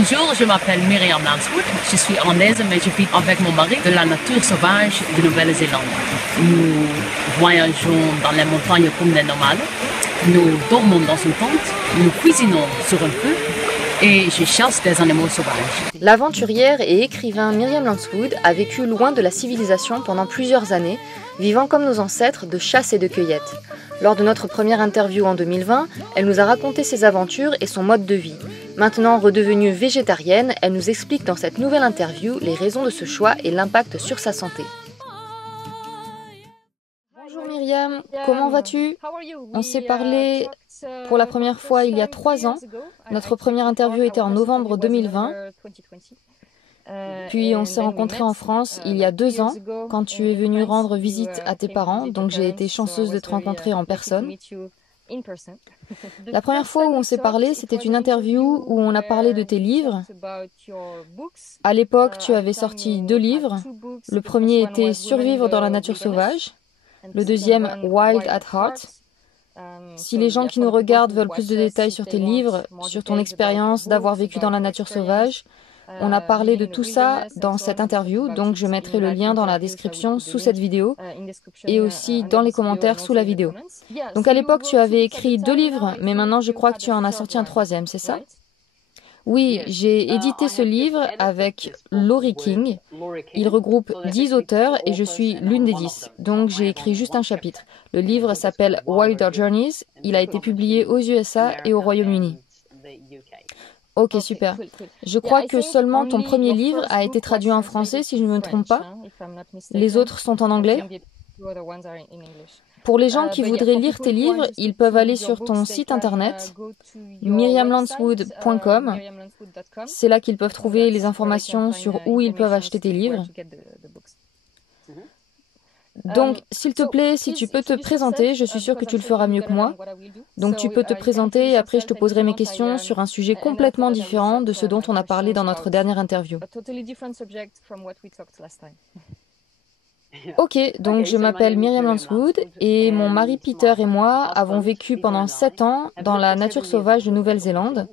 Bonjour, je m'appelle Myriam Lanswood, je suis hollandaise mais je vis avec mon mari de la nature sauvage de Nouvelle-Zélande. Nous voyageons dans les montagnes comme des nomades, nous dormons dans une tente, nous cuisinons sur un feu et je chasse des animaux sauvages. L'aventurière et écrivain Myriam Lanswood a vécu loin de la civilisation pendant plusieurs années, vivant comme nos ancêtres de chasse et de cueillette. Lors de notre première interview en 2020, elle nous a raconté ses aventures et son mode de vie. Maintenant redevenue végétarienne, elle nous explique dans cette nouvelle interview les raisons de ce choix et l'impact sur sa santé. Bonjour Myriam, comment vas-tu? On s'est parlé pour la première fois il y a 3 ans. Notre première interview était en novembre 2020. Puis on s'est rencontrés en France il y a 2 ans, quand tu es venue rendre visite à tes parents, donc j'ai été chanceuse de te rencontrer en personne. La première fois où on s'est parlé, c'était une interview où on a parlé de tes livres. À l'époque, tu avais sorti 2 livres. Le premier était Survivre dans la nature sauvage, le deuxième Wild at Heart. Si les gens qui nous regardent veulent plus de détails sur tes livres, sur ton expérience d'avoir vécu dans la nature sauvage, on a parlé de tout ça dans cette interview, donc je mettrai le lien dans la description sous cette vidéo et aussi dans les commentaires sous la vidéo. Donc à l'époque, tu avais écrit 2 livres, mais maintenant je crois que tu en as sorti un 3e, c'est ça? Oui, j'ai édité ce livre avec Laurie King. Il regroupe 10 auteurs et je suis l'une des 10. Donc j'ai écrit juste un chapitre. Le livre s'appelle Wilder Journeys. Il a été publié aux USA et au Royaume-Uni. Ok, super. Je crois que seulement ton premier livre a été traduit en français, si je ne me trompe pas. Les autres sont en anglais. Pour les gens qui voudraient lire tes livres, ils peuvent aller sur ton site internet, myriamlanswood.com. C'est là qu'ils peuvent trouver les informations sur où ils peuvent acheter tes livres. Donc, s'il te plaît, si tu peux te présenter, je suis sûre que tu le feras mieux que moi. Donc, tu peux te présenter et après je te poserai mes questions sur un sujet complètement différent de ce dont on a parlé dans notre dernière interview. Ok, donc je m'appelle Myriam Lanswood et mon mari Peter et moi avons vécu pendant 7 ans dans la nature sauvage de Nouvelle-Zélande.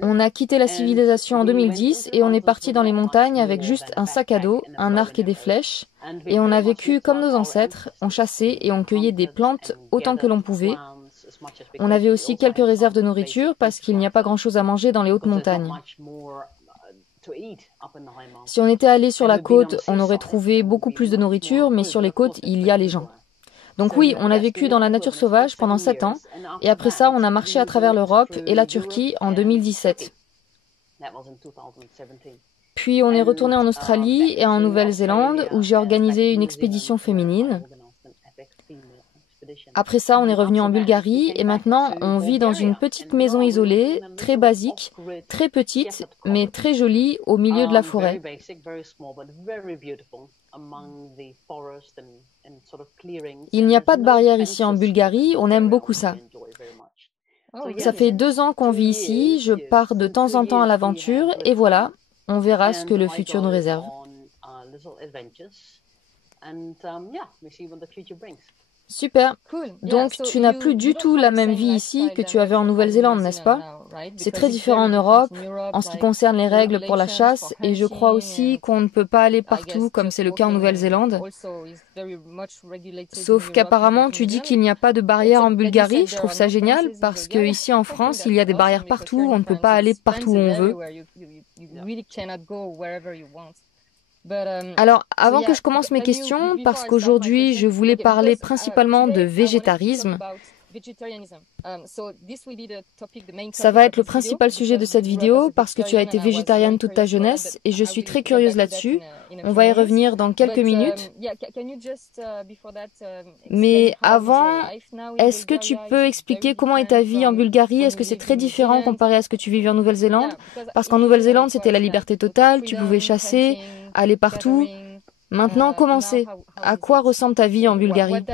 On a quitté la civilisation en 2010 et on est parti dans les montagnes avec juste un sac à dos, un arc et des flèches. Et on a vécu comme nos ancêtres, on chassait et on cueillait des plantes autant que l'on pouvait. On avait aussi quelques réserves de nourriture parce qu'il n'y a pas grand-chose à manger dans les hautes montagnes. Si on était allé sur la côte, on aurait trouvé beaucoup plus de nourriture, mais sur les côtes, il y a les gens. Donc oui, on a vécu dans la nature sauvage pendant 7 ans, et après ça, on a marché à travers l'Europe et la Turquie en 2017. Puis on est retourné en Australie et en Nouvelle-Zélande, où j'ai organisé une expédition féminine. Après ça, on est revenu en Bulgarie et maintenant on vit dans une petite maison isolée, très basique, très petite, mais très jolie au milieu de la forêt. Il n'y a pas de barrière ici en Bulgarie, on aime beaucoup ça. Ça fait 2 ans qu'on vit ici, je pars de temps en temps à l'aventure et voilà, on verra ce que le futur nous réserve. Super. Donc, tu n'as plus du tout la même vie ici que tu avais en Nouvelle-Zélande, n'est-ce pas? C'est très différent en Europe, en ce qui concerne les règles pour la chasse, et je crois aussi qu'on ne peut pas aller partout comme c'est le cas en Nouvelle-Zélande. Sauf qu'apparemment, tu dis qu'il n'y a pas de barrière en Bulgarie. Je trouve ça génial, parce qu'ici en France, il y a des barrières partout, on ne peut pas aller partout où on veut. Alors, avant que je commence mes questions, parce qu'aujourd'hui, je voulais parler principalement de végétarisme, ça va être le principal sujet de cette vidéo parce que tu as été végétarienne toute ta jeunesse et je suis très curieuse là-dessus. On va y revenir dans quelques minutes. Mais avant, est-ce que tu peux expliquer comment est ta vie en Bulgarie? Est-ce que c'est très différent comparé à ce que tu vivais en Nouvelle-Zélande? Parce qu'en Nouvelle-Zélande, c'était la liberté totale, tu pouvais chasser, aller partout. Maintenant, comment c'est? À quoi ressemble ta vie en Bulgarie?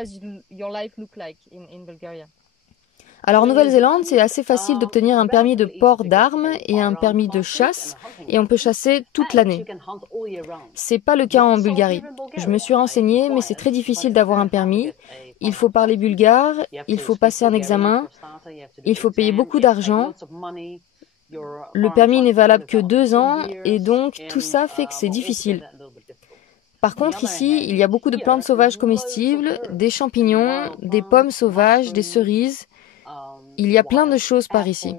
Alors en Nouvelle-Zélande, c'est assez facile d'obtenir un permis de port d'armes et un permis de chasse, et on peut chasser toute l'année. C'est pas le cas en Bulgarie. Je me suis renseignée, mais c'est très difficile d'avoir un permis. Il faut parler bulgare, il faut passer un examen, il faut payer beaucoup d'argent. Le permis n'est valable que 2 ans et donc tout ça fait que c'est difficile. Par contre, ici, il y a beaucoup de plantes sauvages comestibles, des champignons, des pommes sauvages, des cerises. Il y a plein de choses par ici.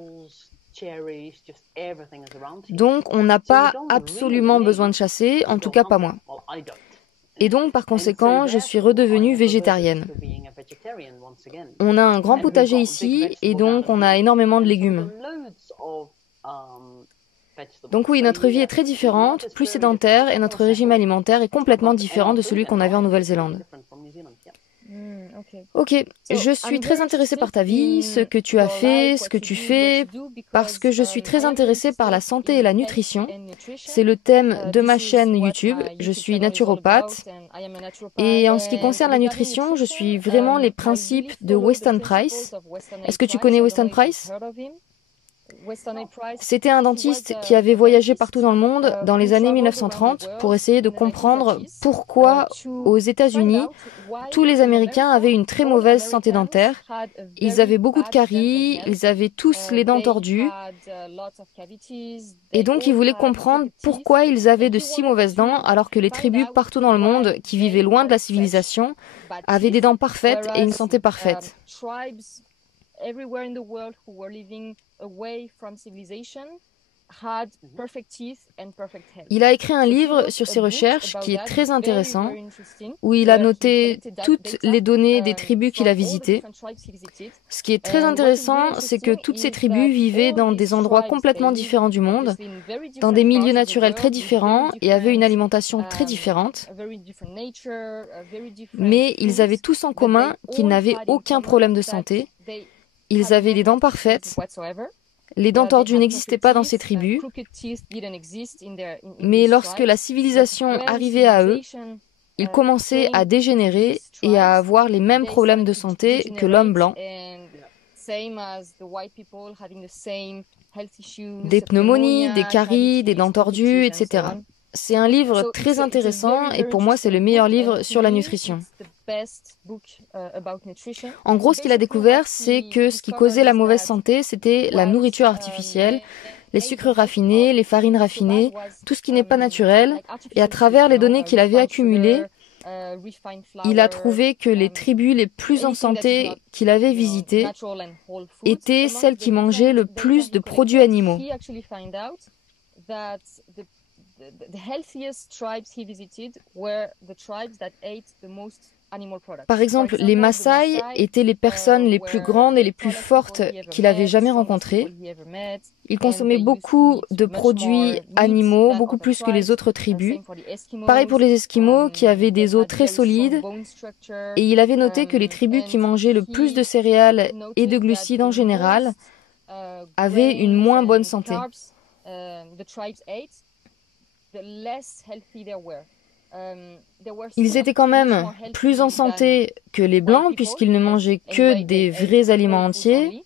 Donc, on n'a pas absolument besoin de chasser, en tout cas pas moi. Et donc, par conséquent, je suis redevenue végétarienne. On a un grand potager ici et donc on a énormément de légumes. Donc oui, notre vie est très différente, plus sédentaire, et notre régime alimentaire est complètement différent de celui qu'on avait en Nouvelle-Zélande. Ok, je suis très intéressée par ta vie, ce que tu as fait, ce que tu fais, parce que je suis très intéressée par la santé et la nutrition. C'est le thème de ma chaîne YouTube. Je suis naturopathe. Et en ce qui concerne la nutrition, je suis vraiment les principes de Weston Price. Est-ce que tu connais Weston Price ? C'était un dentiste qui avait voyagé partout dans le monde dans les années 1930 pour essayer de comprendre pourquoi aux États-Unis, tous les Américains avaient une très mauvaise santé dentaire. Ils avaient beaucoup de caries, ils avaient tous les dents tordues. Et donc, il voulait comprendre pourquoi ils avaient de si mauvaises dents alors que les tribus partout dans le monde qui vivaient loin de la civilisation avaient des dents parfaites et une santé parfaite. Everywhere in the world who were living away from civilization had perfect teeth and perfect health. Il a écrit un livre sur ses recherches qui est très intéressant, où il a noté toutes les données des tribus qu'il a visitées. Ce qui est très intéressant, c'est que toutes ces tribus vivaient dans des endroits complètement différents du monde, dans des milieux naturels très différents et avaient une alimentation très différente. Mais ils avaient tous en commun qu'ils n'avaient aucun problème de santé. Ils avaient des dents parfaites. Les dents tordues n'existaient pas dans ces tribus. Mais lorsque la civilisation arrivait à eux, ils commençaient à dégénérer et à avoir les mêmes problèmes de santé que l'homme blanc. Des pneumonies, des caries, des dents tordues, etc. C'est un livre très intéressant et pour moi, c'est le meilleur livre sur la nutrition. En gros, ce qu'il a découvert, c'est que ce qui causait la mauvaise santé, c'était la nourriture artificielle, les sucres raffinés, les farines raffinées, tout ce qui n'est pas naturel. Et à travers les données qu'il avait accumulées, il a trouvé que les tribus les plus en santé qu'il avait visitées étaient celles qui mangeaient le plus de produits animaux. Par exemple, les Maasai étaient les personnes les plus grandes et les plus fortes qu'il avait jamais rencontrées. Ils consommaient beaucoup de produits animaux, beaucoup plus que les autres tribus. Pareil pour les Esquimaux qui avaient des os très solides. Et il avait noté que les tribus qui mangeaient le plus de céréales et de glucides en général avaient une moins bonne santé. Ils étaient quand même plus en santé que les Blancs puisqu'ils ne mangeaient que des vrais aliments entiers.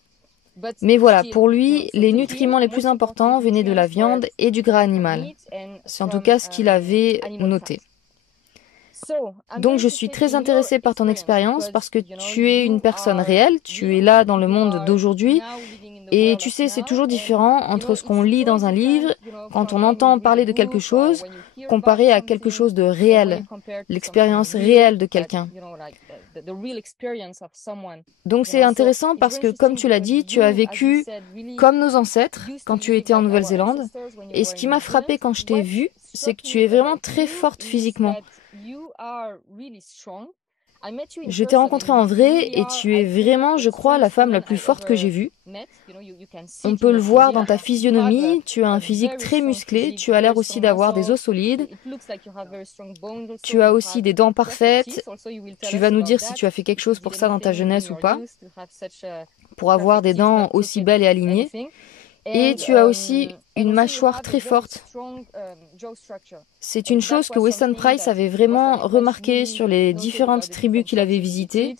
Mais voilà, pour lui, les nutriments les plus importants venaient de la viande et du gras animal. C'est en tout cas ce qu'il avait noté. Donc je suis très intéressée par ton expérience parce que tu es une personne réelle, tu es là dans le monde d'aujourd'hui. Et tu sais, c'est toujours différent entre ce qu'on lit dans un livre, quand on entend parler de quelque chose, comparé à quelque chose de réel, l'expérience réelle de quelqu'un. Donc c'est intéressant parce que, comme tu l'as dit, tu as vécu comme nos ancêtres quand tu étais en Nouvelle-Zélande. Et ce qui m'a frappé quand je t'ai vue, c'est que tu es vraiment très forte physiquement. Je t'ai rencontrée en vrai et tu es vraiment, je crois, la femme la plus forte que j'ai vue. On peut le voir dans ta physionomie, tu as un physique très musclé, tu as l'air aussi d'avoir des os solides. Tu as aussi des dents parfaites. Tu vas nous dire si tu as fait quelque chose pour ça dans ta jeunesse ou pas, pour avoir des dents aussi belles et alignées. Et tu as aussi une mâchoire très forte. C'est une chose que Weston Price avait vraiment remarqué sur les différentes tribus qu'il avait visitées.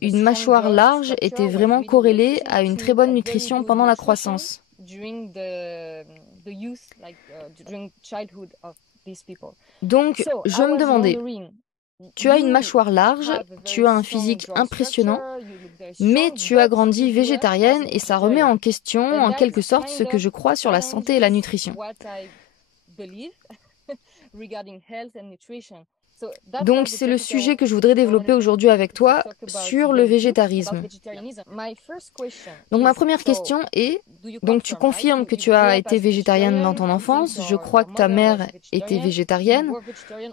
Une mâchoire large était vraiment corrélée à une très bonne nutrition pendant la croissance. Donc, je me demandais, Tu as une mâchoire large, tu as un physique impressionnant, mais tu as grandi végétarienne et ça remet en question, en quelque sorte, ce que je crois sur la santé et la nutrition. Donc c'est le sujet que je voudrais développer aujourd'hui avec toi sur le végétarisme. Donc ma première question est, donc tu confirmes que tu as été végétarienne dans ton enfance, je crois que ta mère était végétarienne,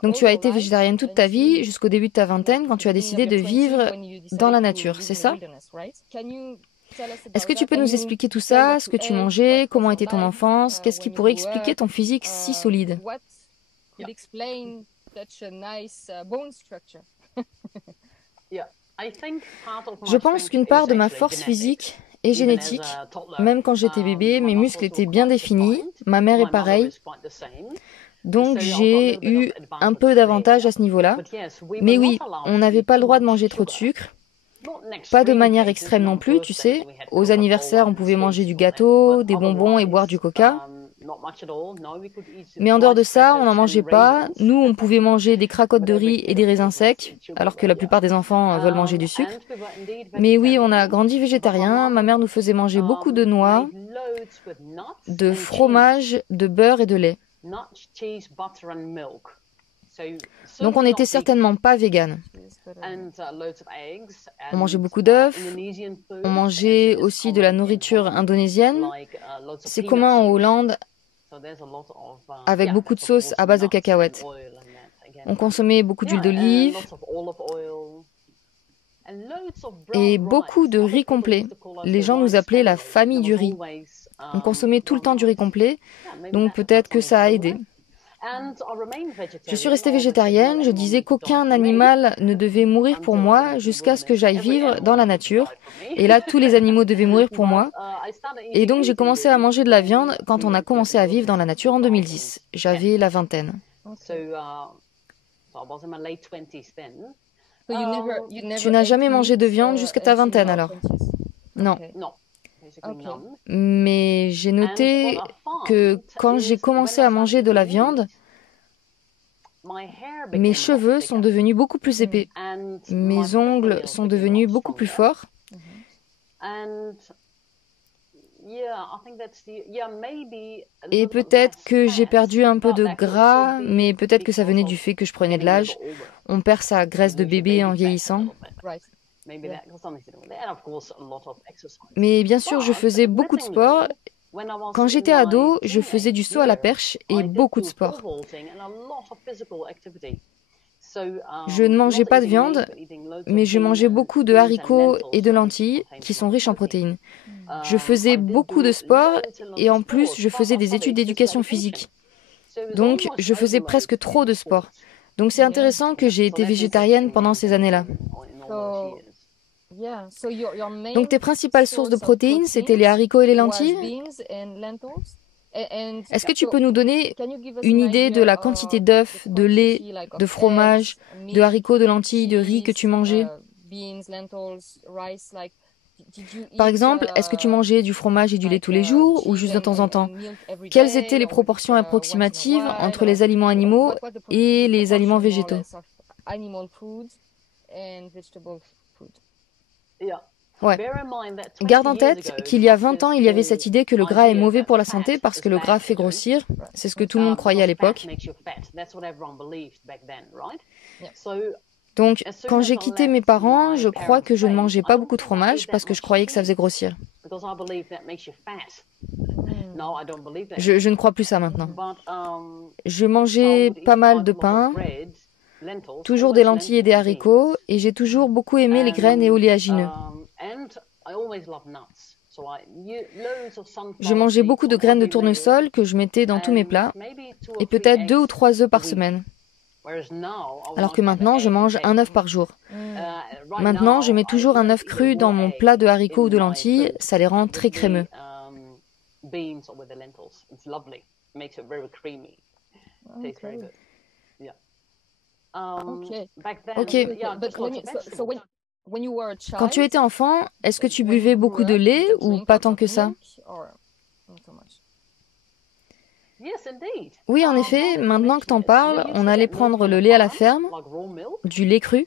donc tu as été végétarienne toute ta vie jusqu'au début de ta vingtaine quand tu as décidé de vivre dans la nature, c'est ça? Est-ce que tu peux nous expliquer tout ça, ce que tu mangeais, comment était ton enfance, qu'est-ce qui pourrait expliquer ton physique si solide? Je pense qu'une part de ma force physique est génétique. Même quand j'étais bébé, mes muscles étaient bien définis. Ma mère est pareille. Donc j'ai eu un peu d'avantage à ce niveau-là. Mais oui, on n'avait pas le droit de manger trop de sucre. Pas de manière extrême non plus, tu sais. Aux anniversaires, on pouvait manger du gâteau, des bonbons et boire du coca. Mais en dehors de ça, on n'en mangeait pas. Nous, on pouvait manger des cracottes de riz et des raisins secs, alors que la plupart des enfants veulent manger du sucre. Mais oui, on a grandi végétarien. Ma mère nous faisait manger beaucoup de noix, de fromage, de beurre et de lait. Donc on n'était certainement pas vegan. On mangeait beaucoup d'œufs, on mangeait aussi de la nourriture indonésienne. C'est commun en Hollande, avec beaucoup de sauce à base de cacahuètes. On consommait beaucoup d'huile d'olive et beaucoup de riz complet. Les gens nous appelaient la famille du riz. On consommait tout le temps du riz complet, donc peut-être que ça a aidé. Je suis restée végétarienne, je disais qu'aucun animal ne devait mourir pour moi jusqu'à ce que j'aille vivre dans la nature. Et là, tous les animaux devaient mourir pour moi. Et donc j'ai commencé à manger de la viande quand on a commencé à vivre dans la nature en 2010. J'avais la vingtaine. Tu n'as jamais mangé de viande jusqu'à ta vingtaine alors? Non. Mais j'ai noté que quand j'ai commencé à manger de la viande, mes cheveux sont devenus beaucoup plus épais. Mes ongles sont devenus beaucoup plus forts. Et peut-être que j'ai perdu un peu de gras, mais peut-être que ça venait du fait que je prenais de l'âge. On perd sa graisse de bébé en vieillissant. Mais bien sûr, je faisais beaucoup de sport. Quand j'étais ado, je faisais du saut à la perche et beaucoup de sport. Je ne mangeais pas de viande, mais je mangeais beaucoup de haricots et de lentilles qui sont riches en protéines. Je faisais beaucoup de sport et en plus, je faisais des études d'éducation physique. Donc, je faisais presque trop de sport. Donc, c'est intéressant que j'ai été végétarienne pendant ces années-là. Donc, tes principales sources de protéines, c'était les haricots et les lentilles? Est-ce que tu peux nous donner une idée de la quantité d'œufs, de lait, de fromage, de haricots, de lentilles, de riz que tu mangeais? Par exemple, est-ce que tu mangeais du fromage et du lait tous les jours ou juste de temps en temps? Quelles étaient les proportions approximatives entre les aliments animaux et les aliments végétaux? Ouais. Garde en tête qu'il y a 20 ans, il y avait cette idée que le gras est mauvais pour la santé parce que le gras fait grossir. C'est ce que tout le monde croyait à l'époque. Donc, quand j'ai quitté mes parents, je crois que je ne mangeais pas beaucoup de fromage parce que je croyais que ça faisait grossir. Je ne crois plus ça maintenant. Je mangeais pas mal de pain, toujours des lentilles et des haricots, et j'ai toujours beaucoup aimé les graines et oléagineux. Je mangeais beaucoup de graines de tournesol que je mettais dans tous mes plats, et peut-être 2 ou 3 œufs par semaine. Alors que maintenant, je mange un œuf par jour. Maintenant, je mets toujours un œuf cru dans mon plat de haricots ou de lentilles, ça les rend très crémeux. Ok. Quand tu étais enfant, est-ce que tu buvais beaucoup de lait ou pas tant que ça? Oui, en effet, maintenant que t'en parles, on allait prendre le lait à la ferme, du lait cru.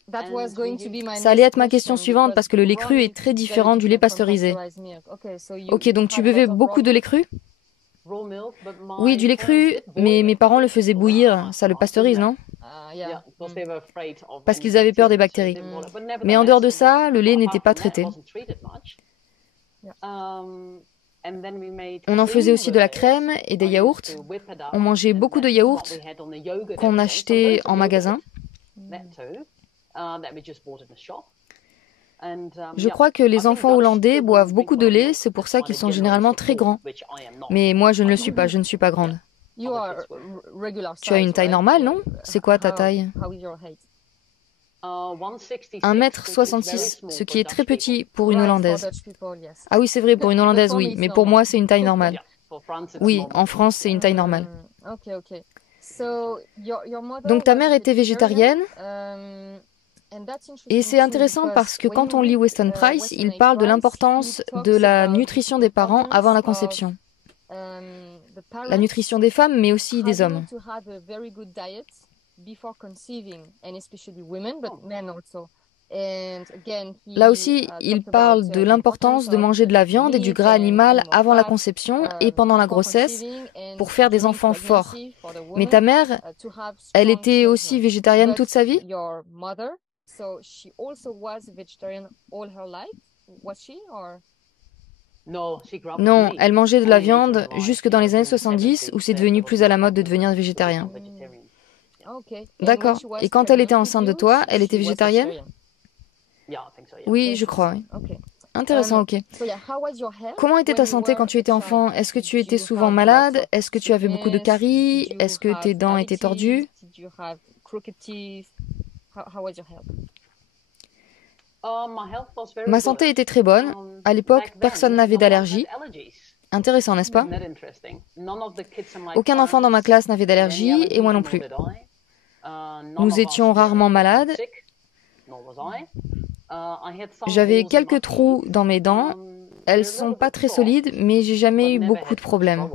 Ça allait être ma question suivante parce que le lait cru est très différent du lait pasteurisé. Ok, donc tu buvais beaucoup de lait cru? Oui, du lait cru, mais mes parents le faisaient bouillir, ça le pasteurise, non? Parce qu'ils avaient peur des bactéries. Mais en dehors de ça, le lait n'était pas traité. On en faisait aussi de la crème et des yaourts. On mangeait beaucoup de yaourts qu'on achetait en magasin. Je crois que les enfants hollandais boivent beaucoup de lait, c'est pour ça qu'ils sont généralement très grands. Mais moi, je ne le suis pas, je ne suis pas grande. Tu as une taille normale, non? C'est quoi ta taille? 1m66, ce qui est très petit pour une Hollandaise. Ah oui, c'est vrai, pour une Hollandaise, oui, mais pour moi, c'est une taille normale. Oui, en France, c'est une taille normale. Donc ta mère était végétarienne, et c'est intéressant parce que quand on lit Weston Price, il parle de l'importance de la nutrition des parents avant la conception. La nutrition des femmes, mais aussi des hommes. Là aussi, il parle de l'importance de manger de la viande et du gras animal avant la conception et pendant la grossesse pour faire des enfants forts. Mais ta mère, elle était aussi végétarienne toute sa vie? Non, elle mangeait de la viande jusque dans les années 70 où c'est devenu plus à la mode de devenir végétarien. D'accord. Et quand elle était enceinte de toi, elle était végétarienne? Oui, je crois. Oui. Intéressant, ok. Comment était ta santé quand tu étais enfant? Est-ce que tu étais souvent malade? Est-ce que tu avais beaucoup de caries? Est-ce que tes dents étaient tordues? Ma santé était très bonne. À l'époque, personne n'avait d'allergie. Intéressant, n'est-ce pas? Aucun enfant dans ma classe n'avait d'allergie et moi non plus. Nous étions rarement malades. J'avais quelques trous dans mes dents. Elles sont pas très solides, mais j'ai jamais eu beaucoup de problèmes.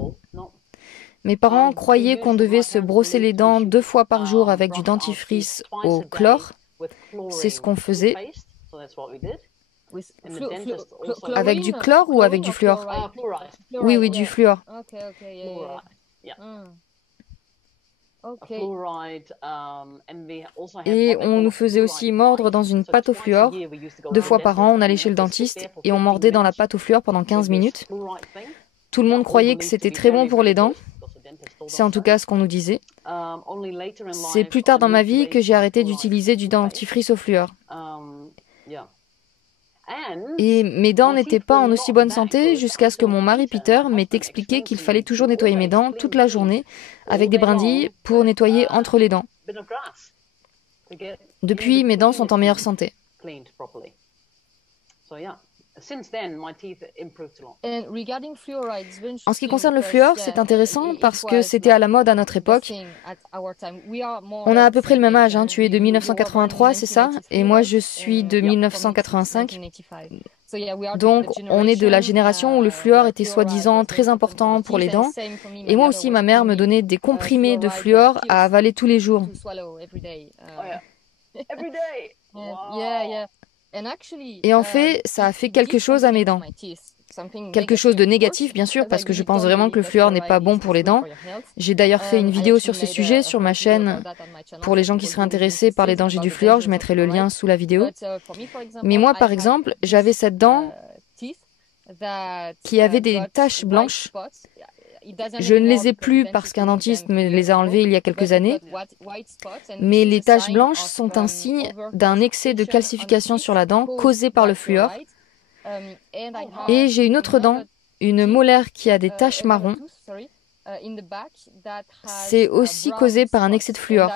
Mes parents croyaient qu'on devait se brosser les dents 2 fois par jour avec du dentifrice au chlore. C'est ce qu'on faisait. Avec du chlore ou avec du fluor? Oui, oui, du fluor. Et on nous faisait aussi mordre dans une pâte au fluor. 2 fois par an, on allait chez le dentiste et on mordait dans la pâte au fluor pendant 15 minutes. Tout le monde croyait que c'était très bon pour les dents. C'est en tout cas ce qu'on nous disait. C'est plus tard dans ma vie que j'ai arrêté d'utiliser du dentifrice au fluor. Et mes dents n'étaient pas en aussi bonne santé jusqu'à ce que mon mari Peter m'ait expliqué qu'il fallait toujours nettoyer mes dents toute la journée avec des brindilles pour nettoyer entre les dents. Depuis, mes dents sont en meilleure santé. En ce qui concerne le fluor, c'est intéressant parce que c'était à la mode à notre époque. On a à peu près le même âge, hein. Tu es de 1983, c'est ça? Et moi, je suis de 1985. Donc, on est de la génération où le fluor était soi-disant très important pour les dents. Et moi aussi, ma mère me donnait des comprimés de fluor à avaler tous les jours. Et en fait, ça a fait quelque chose à mes dents. Quelque chose de négatif, bien sûr, parce que je pense vraiment que le fluor n'est pas bon pour les dents. J'ai d'ailleurs fait une vidéo sur ce sujet sur ma chaîne. Pour les gens qui seraient intéressés par les dangers du fluor, je mettrai le lien sous la vidéo. Mais moi, par exemple, j'avais cette dent qui avait des taches blanches. Je ne les ai plus parce qu'un dentiste me les a enlevées il y a quelques années. Mais les taches blanches sont un signe d'un excès de calcification sur la dent causé par le fluor. Et j'ai une autre dent, une molaire qui a des taches marron. C'est aussi causé par un excès de fluor.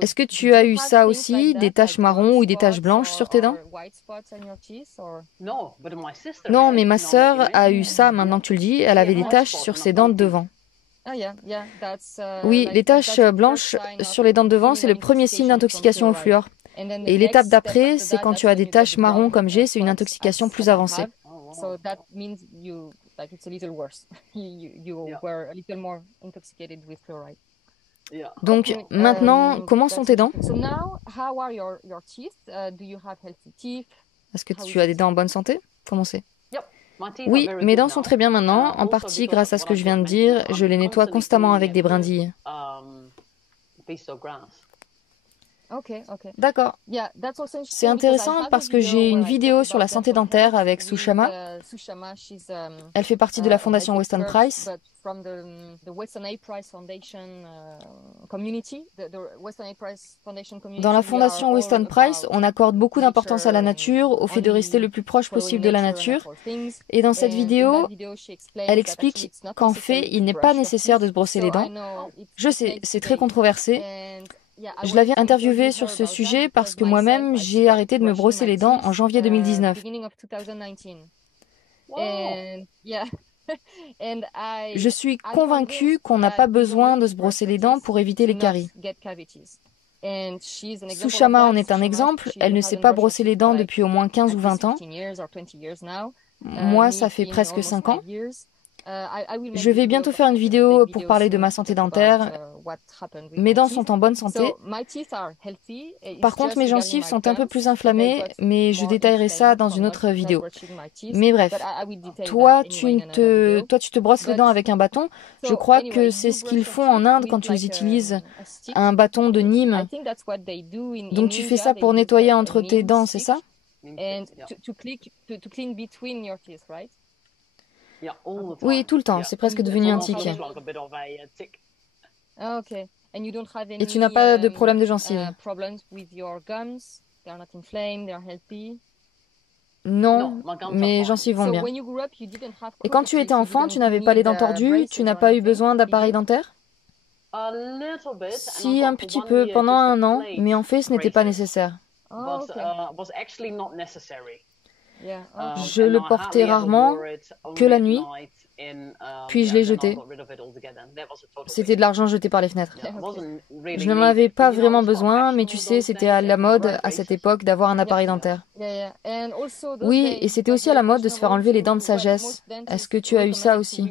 Est-ce que tu as eu ça aussi, des taches marron ou des taches blanches sur tes dents? Non, mais ma sœur a eu ça, maintenant que tu le dis, elle avait des taches sur ses dents de devant. Oui, les taches blanches sur les dents de devant, c'est le premier signe d'intoxication au fluor. Et l'étape d'après, c'est quand tu as des taches marron comme j'ai, c'est une intoxication plus avancée. So that means it's a little worse. You were a little more intoxicated with fluoride. Donc maintenant, comment sont tes dents? So now, how are your teeth? Do you have healthy teeth? Est-ce que tu as des dents en bonne santé? Comment c'est? Oui, mes dents sont très bien maintenant, en partie grâce à ce que je viens de dire. Je les nettoie constamment avec des brindilles. D'accord. C'est intéressant parce que j'ai une vidéo sur la santé dentaire avec Sushama. Elle fait partie de la fondation Weston Price. Dans la fondation Weston Price, on accorde beaucoup d'importance à la nature, au fait de rester le plus proche possible de la nature. Et dans cette vidéo, elle explique qu'en fait, il n'est pas nécessaire de se brosser les dents. Je sais, c'est très controversé. Je l'avais interviewée sur ce sujet parce que moi-même, j'ai arrêté de me brosser les dents en janvier 2019. Je suis convaincue qu'on n'a pas besoin de se brosser les dents pour éviter les caries. Sushama en est un exemple. Elle ne s'est pas brossé les dents depuis au moins 15 ou 20 ans. Moi, ça fait presque 5 ans. Je vais bientôt faire une vidéo pour parler de ma santé dentaire. Mes dents sont en bonne santé. Par contre, mes gencives sont un peu plus inflammées, mais je détaillerai ça dans une autre vidéo. Mais bref, toi, tu te brosses les dents avec un bâton. Je crois que c'est ce qu'ils font en Inde quand ils utilisent un bâton de Nîmes. Donc tu fais ça pour nettoyer entre tes dents, c'est ça? Oui, tout le temps. C'est presque devenu un tic. Et tu n'as pas de problème de gencives? Non, mes gencives vont bien. Et quand tu étais enfant, tu n'avais pas les dents tordues? Tu n'as pas eu besoin d'appareil dentaire? Si, un petit peu, pendant un an, mais en fait, ce n'était pas nécessaire. Je le portais rarement, que la nuit, puis je l'ai jeté. C'était de l'argent jeté par les fenêtres. Je n'en avais pas vraiment besoin, mais tu sais, c'était à la mode à cette époque d'avoir un appareil dentaire. Oui, et c'était aussi à la mode de se faire enlever les dents de sagesse. Est-ce que tu as eu ça aussi?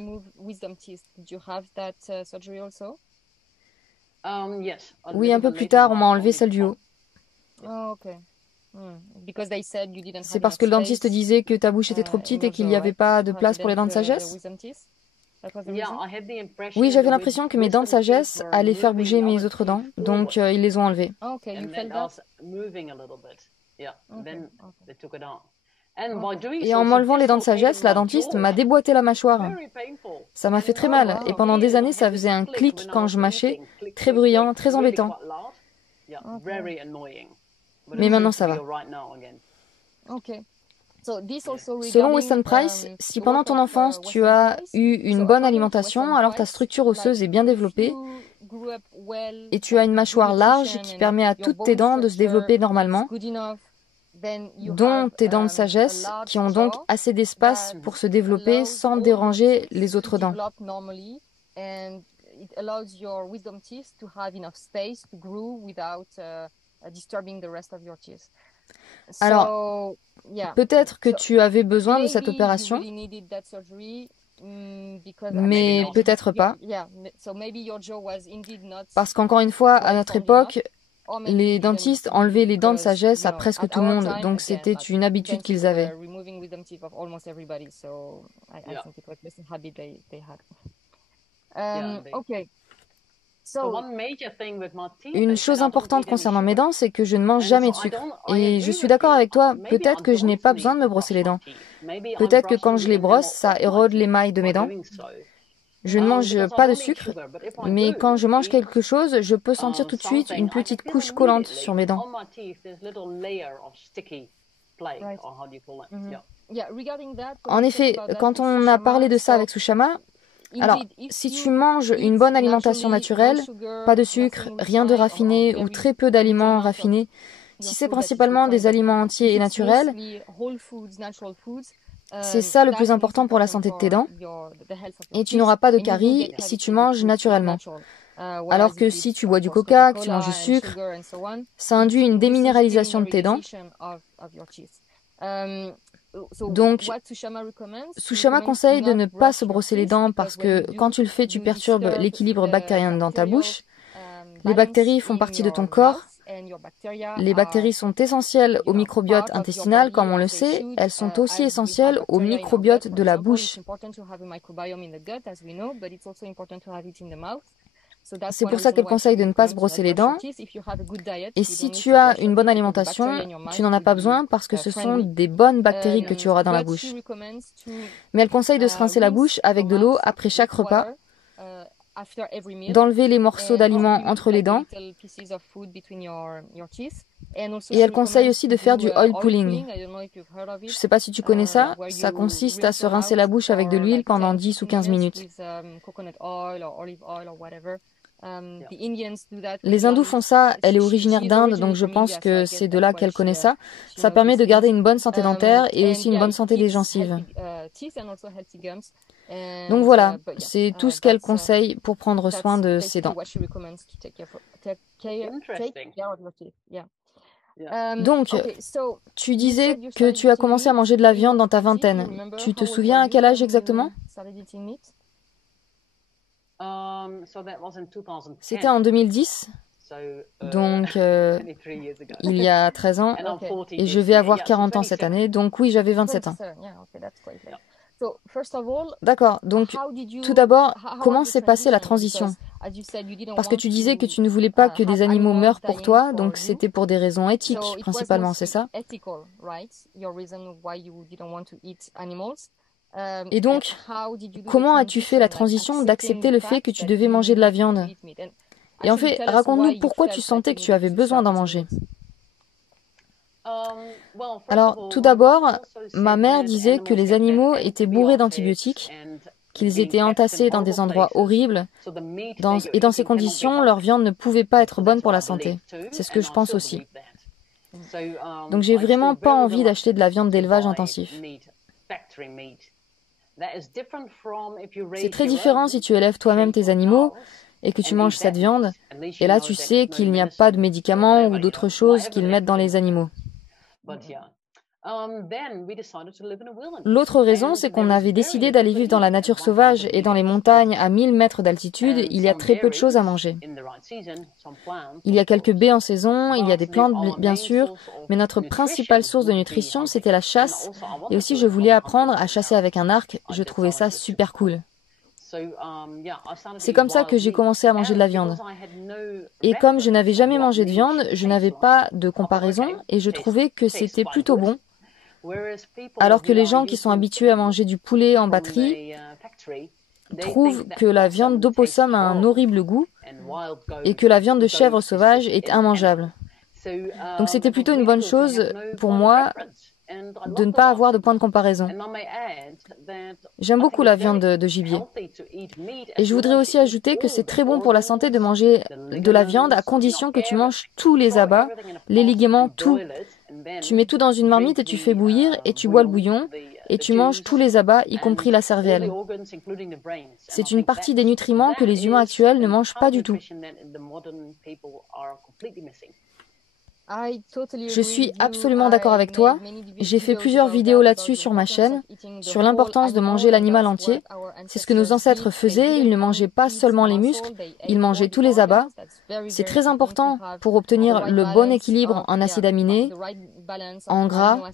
Oui, un peu plus tard, on m'a enlevé celle du haut. C'est parce que le dentiste disait que ta bouche était trop petite et qu'il n'y avait pas de place pour les dents de sagesse? Oui, j'avais l'impression que mes dents de sagesse allaient faire bouger mes autres dents, donc ils les ont enlevées. Et en m'enlevant les dents de sagesse, la dentiste m'a déboîté la mâchoire. Ça m'a fait très mal, et pendant des années, ça faisait un clic quand je mâchais, très bruyant, très embêtant. Mais maintenant, ça va. Selon Weston Price, si pendant ton enfance tu as eu une bonne alimentation, alors ta structure osseuse est bien développée et tu as une mâchoire large qui permet à toutes tes dents de se développer normalement, dont tes dents de sagesse, qui ont donc assez d'espace pour se développer sans déranger les autres dents. Alors, peut-être que tu avais besoin de cette opération, mais peut-être pas. Parce qu'encore une fois, à notre époque, les dentistes enlevaient les dents de sagesse à presque tout le monde, donc c'était une habitude qu'ils avaient. Une chose importante concernant mes dents, c'est que je ne mange jamais de sucre. Et je suis d'accord avec toi, peut-être que je n'ai pas besoin de me brosser les dents. Peut-être que quand je les brosse, ça érode l'émail de mes dents. Je ne mange pas de sucre, mais quand je mange quelque chose, je peux sentir tout de suite une petite couche collante sur mes dents. En effet, quand on a parlé de ça avec Sushama, alors, si tu manges une bonne alimentation naturelle, pas de sucre, rien de raffiné ou très peu d'aliments raffinés, si c'est principalement des aliments entiers et naturels, c'est ça le plus important pour la santé de tes dents. Et tu n'auras pas de caries si tu manges naturellement. Alors que si tu bois du coca, que tu manges du sucre, ça induit une déminéralisation de tes dents. Donc, Sushama conseille de ne pas se brosser les dents parce que quand tu le fais, tu perturbes l'équilibre bactérien dans ta bouche. Les bactéries font partie de ton corps. Les bactéries sont essentielles au microbiote intestinal, comme on le sait. Elles sont aussi essentielles au microbiote de la bouche. C'est pour ça qu'elle conseille de ne pas se brosser les dents. Et si tu as une bonne alimentation, tu n'en as pas besoin parce que ce sont des bonnes bactéries que tu auras dans la bouche. Mais elle conseille de se rincer la bouche avec de l'eau après chaque repas, d'enlever les morceaux d'aliments entre les dents. Et elle conseille aussi de faire du oil pulling. Je ne sais pas si tu connais ça. Ça consiste à se rincer la bouche avec de l'huile pendant 10 ou 15 minutes. Les hindous font ça, elle est originaire d'Inde, donc je pense que c'est de là qu'elle connaît ça. Ça permet de garder une bonne santé dentaire et aussi une bonne santé des gencives. Donc voilà, c'est tout ce qu'elle conseille pour prendre soin de ses dents. Donc, tu disais que tu as commencé à manger de la viande dans ta vingtaine. Tu te souviens à quel âge exactement? C'était en 2010, donc il y a 13 ans, et je vais avoir 40 ans cette année, donc oui, j'avais 27 ans. D'accord, donc tout d'abord, comment s'est passée la transition? Parce que tu disais que tu ne voulais pas que des animaux meurent pour toi, donc c'était pour des raisons éthiques principalement, c'est ça? Et donc, comment as-tu fait la transition d'accepter le fait que tu devais manger de la viande? Et en fait, raconte-nous pourquoi tu sentais que tu avais besoin d'en manger. Alors, tout d'abord, ma mère disait que les animaux étaient bourrés d'antibiotiques, qu'ils étaient entassés dans des endroits horribles, et dans ces conditions, leur viande ne pouvait pas être bonne pour la santé. C'est ce que je pense aussi. Donc, j'ai vraiment pas envie d'acheter de la viande d'élevage intensif. C'est très différent si tu élèves toi-même tes animaux et que tu manges cette viande, et là tu sais qu'il n'y a pas de médicaments ou d'autres choses qu'ils mettent dans les animaux. L'autre raison, c'est qu'on avait décidé d'aller vivre dans la nature sauvage et dans les montagnes à 1000 mètres d'altitude, il y a très peu de choses à manger. Il y a quelques baies en saison, il y a des plantes bien sûr, mais notre principale source de nutrition, c'était la chasse, et aussi je voulais apprendre à chasser avec un arc, je trouvais ça super cool. C'est comme ça que j'ai commencé à manger de la viande. Et comme je n'avais jamais mangé de viande, je n'avais pas de comparaison et je trouvais que c'était plutôt bon. Alors que les gens qui sont habitués à manger du poulet en batterie trouvent que la viande d'opossum a un horrible goût et que la viande de chèvre sauvage est immangeable. Donc c'était plutôt une bonne chose pour moi de ne pas avoir de point de comparaison. J'aime beaucoup la viande de gibier. Et je voudrais aussi ajouter que c'est très bon pour la santé de manger de la viande à condition que tu manges tous les abats, les ligaments, tout. Tu mets tout dans une marmite et tu fais bouillir et tu bois le bouillon et tu manges tous les abats, y compris la cervelle. C'est une partie des nutriments que les humains actuels ne mangent pas du tout. Je suis absolument d'accord avec toi. J'ai fait plusieurs vidéos là-dessus sur ma chaîne, sur l'importance de manger l'animal entier. C'est ce que nos ancêtres faisaient, ils ne mangeaient pas seulement les muscles, ils mangeaient tous les abats. C'est très important pour obtenir le bon équilibre en acides aminés, en gras.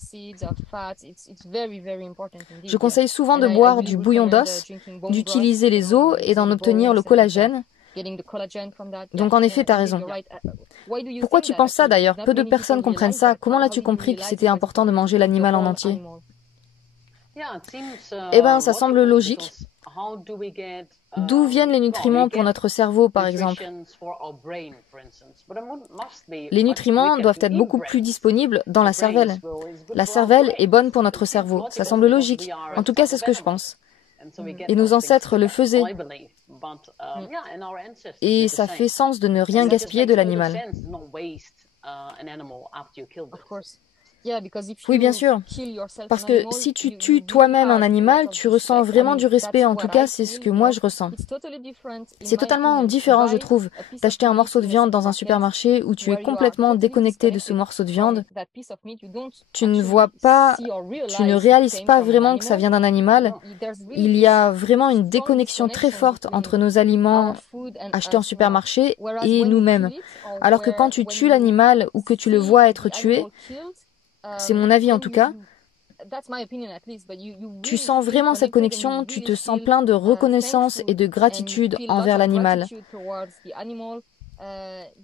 Je conseille souvent de boire du bouillon d'os, d'utiliser les os et d'en obtenir le collagène. Donc en effet, tu as raison. Pourquoi tu penses ça d'ailleurs? Peu de personnes comprennent ça. Comment l'as-tu compris que c'était important de manger l'animal en entier? Eh bien, ça semble logique. D'où viennent les nutriments pour notre cerveau, par exemple? Les nutriments doivent être beaucoup plus disponibles dans la cervelle. La cervelle est bonne pour notre cerveau. Ça semble logique. En tout cas, c'est ce que je pense. Et nos ancêtres le faisaient. Et ça fait sens de ne rien gaspiller de l'animal. Oui, bien sûr. Parce que si tu tues toi-même un animal, tu ressens vraiment du respect. En tout cas, c'est ce que moi je ressens. C'est totalement différent, je trouve, d'acheter un morceau de viande dans un supermarché où tu es complètement déconnecté de ce morceau de viande. Tu ne vois pas, tu ne réalises pas vraiment que ça vient d'un animal. Il y a vraiment une déconnexion très forte entre nos aliments achetés en supermarché et nous-mêmes. Alors que quand tu tues l'animal ou que tu le vois être tué, c'est mon avis en tout cas, tu sens vraiment cette connexion, tu te sens plein de reconnaissance et de gratitude envers l'animal.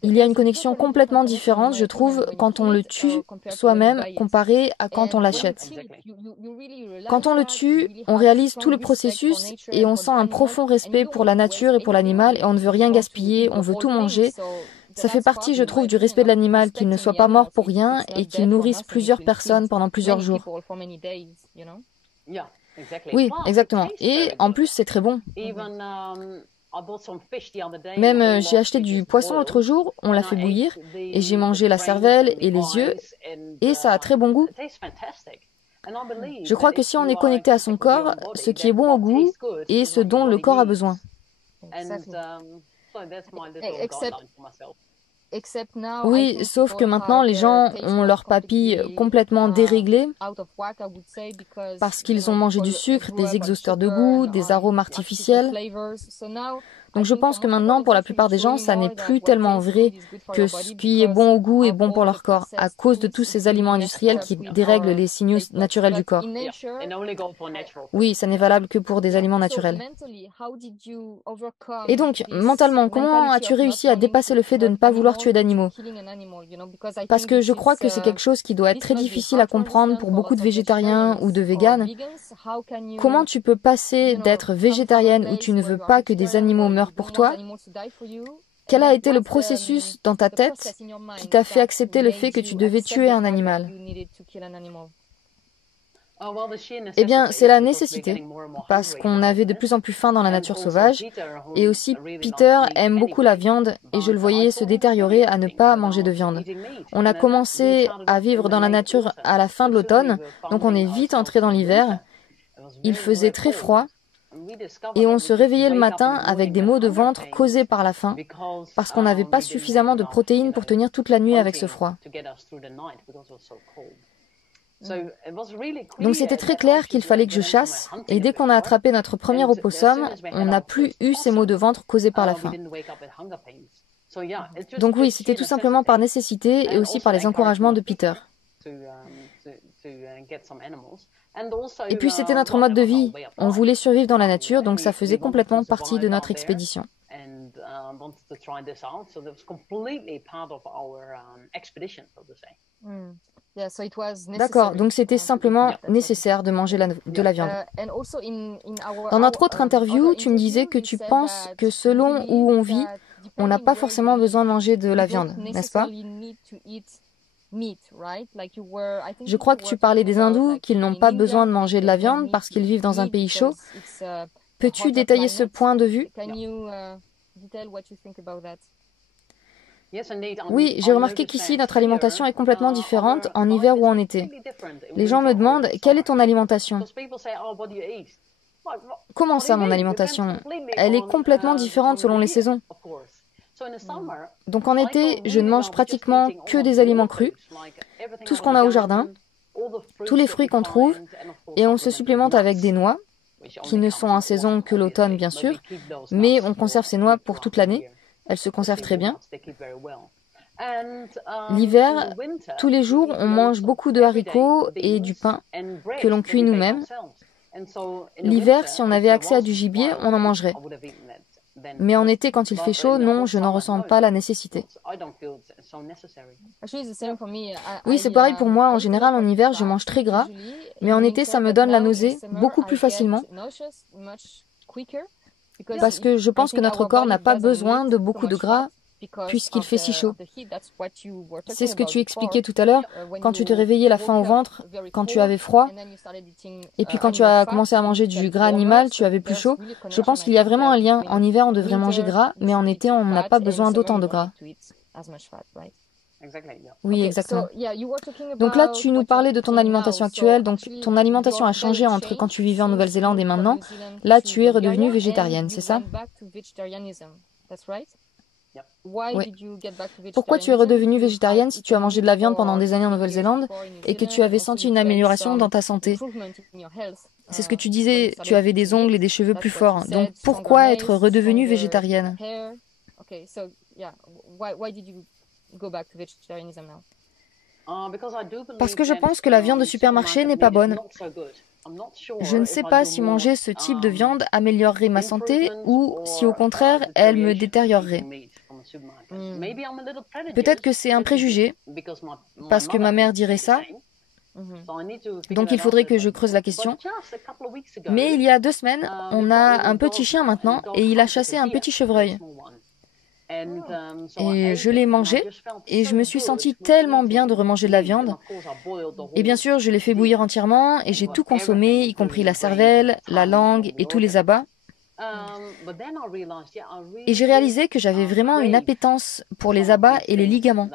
Il y a une connexion complètement différente, je trouve, quand on le tue soi-même comparé à quand on l'achète. Quand on le tue, on réalise tout le processus et on sent un profond respect pour la nature et pour l'animal et on ne veut rien gaspiller, on veut tout manger. Ça fait partie, je trouve, du respect de l'animal, qu'il ne soit pas mort pour rien et qu'il nourrisse plusieurs personnes pendant plusieurs jours. Oui, exactement. Et en plus, c'est très bon. Même j'ai acheté du poisson l'autre jour, on l'a fait bouillir et j'ai mangé la cervelle et les yeux et ça a très bon goût. Je crois que si on est connecté à son corps, ce qui est bon au goût est ce dont le corps a besoin. Oui, sauf que maintenant les gens ont leurs papilles complètement déréglées parce qu'ils ont mangé du sucre, des exhausteurs de goût, des arômes artificiels. Donc je pense que maintenant, pour la plupart des gens, ça n'est plus tellement vrai que ce qui est bon au goût est bon pour leur corps, à cause de tous ces aliments industriels qui dérèglent les signaux naturels du corps. Oui, ça n'est valable que pour des aliments naturels. Et donc, mentalement, comment as-tu réussi à dépasser le fait de ne pas vouloir tuer d'animaux? Parce que je crois que c'est quelque chose qui doit être très difficile à comprendre pour beaucoup de végétariens ou de véganes. Comment tu peux passer d'être végétarienne où tu ne veux pas que des animaux meurent pour toi? Quel a été le processus dans ta tête qui t'a fait accepter le fait que tu devais tuer un animal? Eh bien, c'est la nécessité, parce qu'on avait de plus en plus faim dans la nature sauvage, et aussi Peter aime beaucoup la viande, et je le voyais se détériorer à ne pas manger de viande. On a commencé à vivre dans la nature à la fin de l'automne, donc on est vite entré dans l'hiver. Il faisait très froid, et on se réveillait le matin avec des maux de ventre causés par la faim, parce qu'on n'avait pas suffisamment de protéines pour tenir toute la nuit avec ce froid. Donc c'était très clair qu'il fallait que je chasse, et dès qu'on a attrapé notre premier opossum, on n'a plus eu ces maux de ventre causés par la faim. Donc oui, c'était tout simplement par nécessité et aussi par les encouragements de Peter. Et puis c'était notre mode de vie. On voulait survivre dans la nature, donc ça faisait complètement partie de notre expédition. D'accord, donc c'était simplement nécessaire de manger de la viande. Dans notre autre interview, tu me disais que tu penses que selon où on vit, on n'a pas forcément besoin de manger de la viande, n'est-ce pas? Je crois que tu parlais des hindous, qu'ils n'ont pas besoin de manger de la viande parce qu'ils vivent dans un pays chaud. Peux-tu détailler ce point de vue? Oui, j'ai remarqué qu'ici, notre alimentation est complètement différente en hiver ou en été. Les gens me demandent, quelle est ton alimentation? Comment ça, mon alimentation? Elle est complètement différente selon les saisons. Donc en été, je ne mange pratiquement que des aliments crus, tout ce qu'on a au jardin, tous les fruits qu'on trouve, et on se supplémente avec des noix, qui ne sont en saison que l'automne bien sûr, mais on conserve ces noix pour toute l'année. Elles se conservent très bien. L'hiver, tous les jours, on mange beaucoup de haricots et du pain que l'on cuit nous-mêmes. L'hiver, si on avait accès à du gibier, on en mangerait. Mais en été, quand il fait chaud, non, je n'en ressens pas la nécessité. Oui, c'est pareil pour moi. En général, en hiver, je mange très gras, mais en été, ça me donne la nausée beaucoup plus facilement. Parce que je pense que notre corps n'a pas besoin de beaucoup de gras puisqu'il fait si chaud. C'est ce que tu expliquais tout à l'heure, quand tu te réveillais la faim au ventre, quand tu avais froid, et puis quand tu as commencé à manger du gras animal, tu avais plus chaud. Je pense qu'il y a vraiment un lien. En hiver, on devrait manger gras, mais en été, on n'a pas besoin d'autant de gras. Oui, exactement. Donc là, tu nous parlais de ton alimentation actuelle. Donc ton alimentation a changé entre quand tu vivais en Nouvelle-Zélande et maintenant. Là, tu es redevenue végétarienne, c'est ça? Oui. Pourquoi tu es redevenue végétarienne si tu as mangé de la viande pendant des années en Nouvelle-Zélande et que tu avais senti une amélioration dans ta santé? C'est ce que tu disais, tu avais des ongles et des cheveux plus forts. Donc pourquoi être redevenue végétarienne? Parce que je pense que la viande de supermarché n'est pas bonne. Je ne sais pas si manger ce type de viande améliorerait ma santé ou si au contraire elle me détériorerait. Peut-être que c'est un préjugé, parce que ma mère dirait ça. Donc il faudrait que je creuse la question. Mais il y a 2 semaines, on a un petit chien maintenant et il a chassé un petit chevreuil. Et je l'ai mangé et je me suis sentie tellement bien de remanger de la viande. Et bien sûr, je l'ai fait bouillir entièrement et j'ai tout consommé, y compris la cervelle, la langue et tous les abats. Et j'ai réalisé que j'avais vraiment une appétence pour les abats et les ligaments.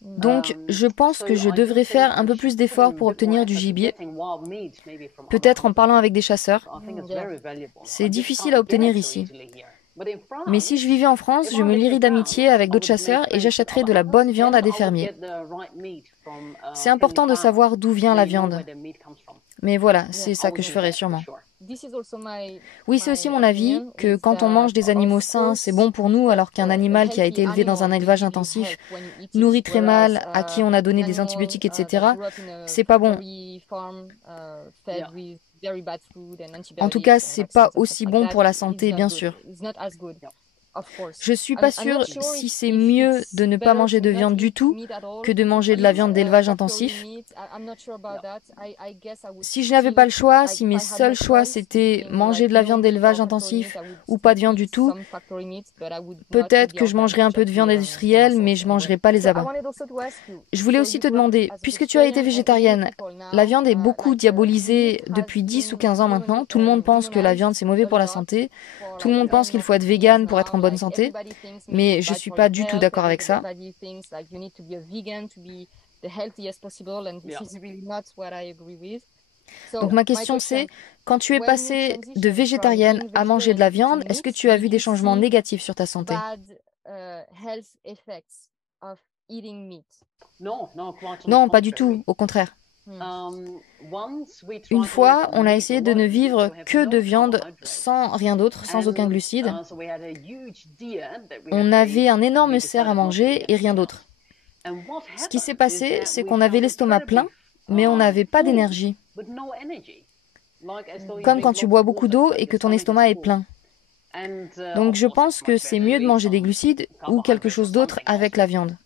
Donc, je pense que je devrais faire un peu plus d'efforts pour obtenir du gibier, peut-être en parlant avec des chasseurs. C'est difficile à obtenir ici. Mais si je vivais en France, je me lierais d'amitié avec d'autres chasseurs et j'achèterais de la bonne viande à des fermiers. C'est important de savoir d'où vient la viande. Mais voilà, c'est ça que je ferais sûrement. Oui, c'est aussi mon avis que quand on mange des animaux sains, c'est bon pour nous, alors qu'un animal qui a été élevé dans un élevage intensif, nourri très mal, à qui on a donné des antibiotiques, etc., c'est pas bon. En tout cas, c'est pas aussi bon pour la santé, bien sûr. Je suis pas sûre si c'est mieux de ne pas manger de viande du tout que de manger de la viande d'élevage intensif. Si je n'avais pas le choix, si mes seuls choix c'était manger de la viande d'élevage intensif ou pas de viande du tout, peut-être que je mangerais un peu de viande industrielle, mais je mangerais pas les abats. Je voulais aussi te demander, puisque tu as été végétarienne, la viande est beaucoup diabolisée depuis 10 ou 15 ans maintenant. Tout le monde pense que la viande c'est mauvais pour la santé. Tout le monde pense qu'il faut être vegan pour être en bonne santé, mais je suis pas du tout d'accord avec ça. Donc ma question c'est, quand tu es passée de végétarienne à manger de la viande, est-ce que tu as vu des changements négatifs sur ta santé? Non, pas du tout, au contraire. Une fois, on a essayé de ne vivre que de viande sans rien d'autre, sans aucun glucide. On avait un énorme cerf à manger et rien d'autre. Ce qui s'est passé, c'est qu'on avait l'estomac plein, mais on n'avait pas d'énergie. Comme quand tu bois beaucoup d'eau et que ton estomac est plein. Donc je pense que c'est mieux de manger des glucides ou quelque chose d'autre avec la viande.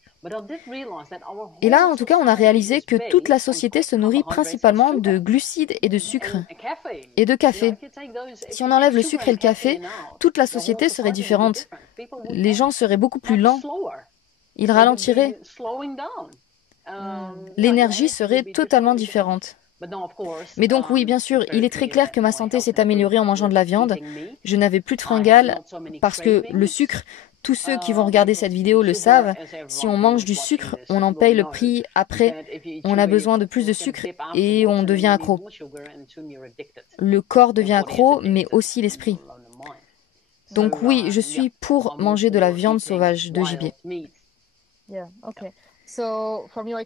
Et là, en tout cas, on a réalisé que toute la société se nourrit principalement de glucides et de sucre et de café. Si on enlève le sucre et le café, toute la société serait différente. Les gens seraient beaucoup plus lents. Ils ralentiraient. L'énergie serait totalement différente. Mais donc oui, bien sûr, il est très clair que ma santé s'est améliorée en mangeant de la viande. Je n'avais plus de fringales parce que le sucre, tous ceux qui vont regarder cette vidéo le savent, si on mange du sucre, on en paye le prix après. On a besoin de plus de sucre et on devient accro. Le corps devient accro, mais aussi l'esprit. Donc oui, je suis pour manger de la viande sauvage, de gibier.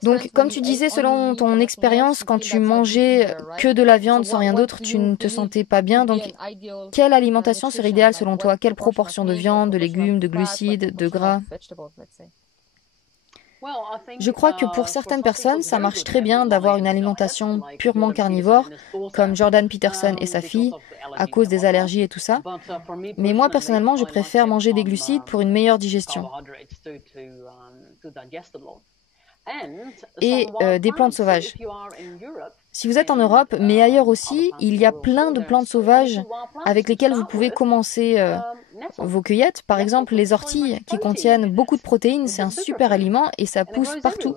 Donc, comme tu disais, selon ton expérience, quand tu mangeais que de la viande sans rien d'autre, tu ne te sentais pas bien. Donc, quelle alimentation serait idéale selon toi? Quelle proportion de viande, de légumes, de glucides, de gras? Je crois que pour certaines personnes, ça marche très bien d'avoir une alimentation purement carnivore, comme Jordan Peterson et sa fille, à cause des allergies et tout ça. Mais moi, personnellement, je préfère manger des glucides pour une meilleure digestion. Et des plantes sauvages. Si vous êtes en Europe, mais ailleurs aussi, il y a plein de plantes sauvages avec lesquelles vous pouvez commencer vos cueillettes. Par exemple, les orties qui contiennent beaucoup de protéines, c'est un super aliment et ça pousse partout.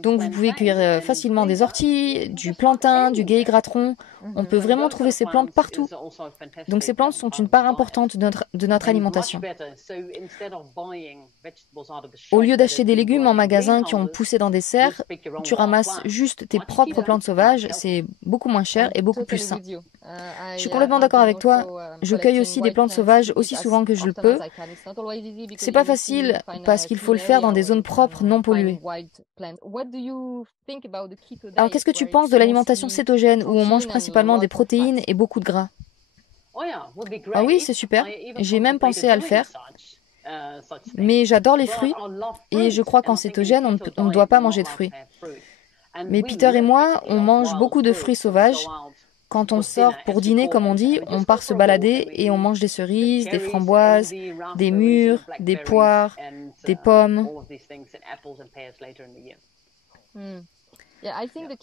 Donc vous pouvez cueillir facilement des orties, du plantain, du gay gratteron. On peut vraiment trouver ces plantes partout. Donc ces plantes sont une part importante de notre alimentation. Au lieu d'acheter des légumes en magasin qui ont poussé dans des serres, tu ramasses juste tes propres plantes sauvages. C'est beaucoup moins cher et beaucoup plus sain. Je suis complètement d'accord avec toi. Je cueille aussi des plantes sauvages aussi souvent que je le peux. C'est pas facile parce qu'il faut le faire dans des zones propres, non polluées. Alors qu'est-ce que tu penses de l'alimentation cétogène où on mange principalement des protéines et beaucoup de gras? Ah oui, c'est super. J'ai même pensé à le faire. Mais j'adore les fruits et je crois qu'en cétogène, on ne doit pas manger de fruits. Mais Peter et moi, on mange beaucoup de fruits sauvages. Quand on sort pour dîner, comme on dit, on part se balader et on mange des cerises, des framboises, des mûres, des poires, des pommes.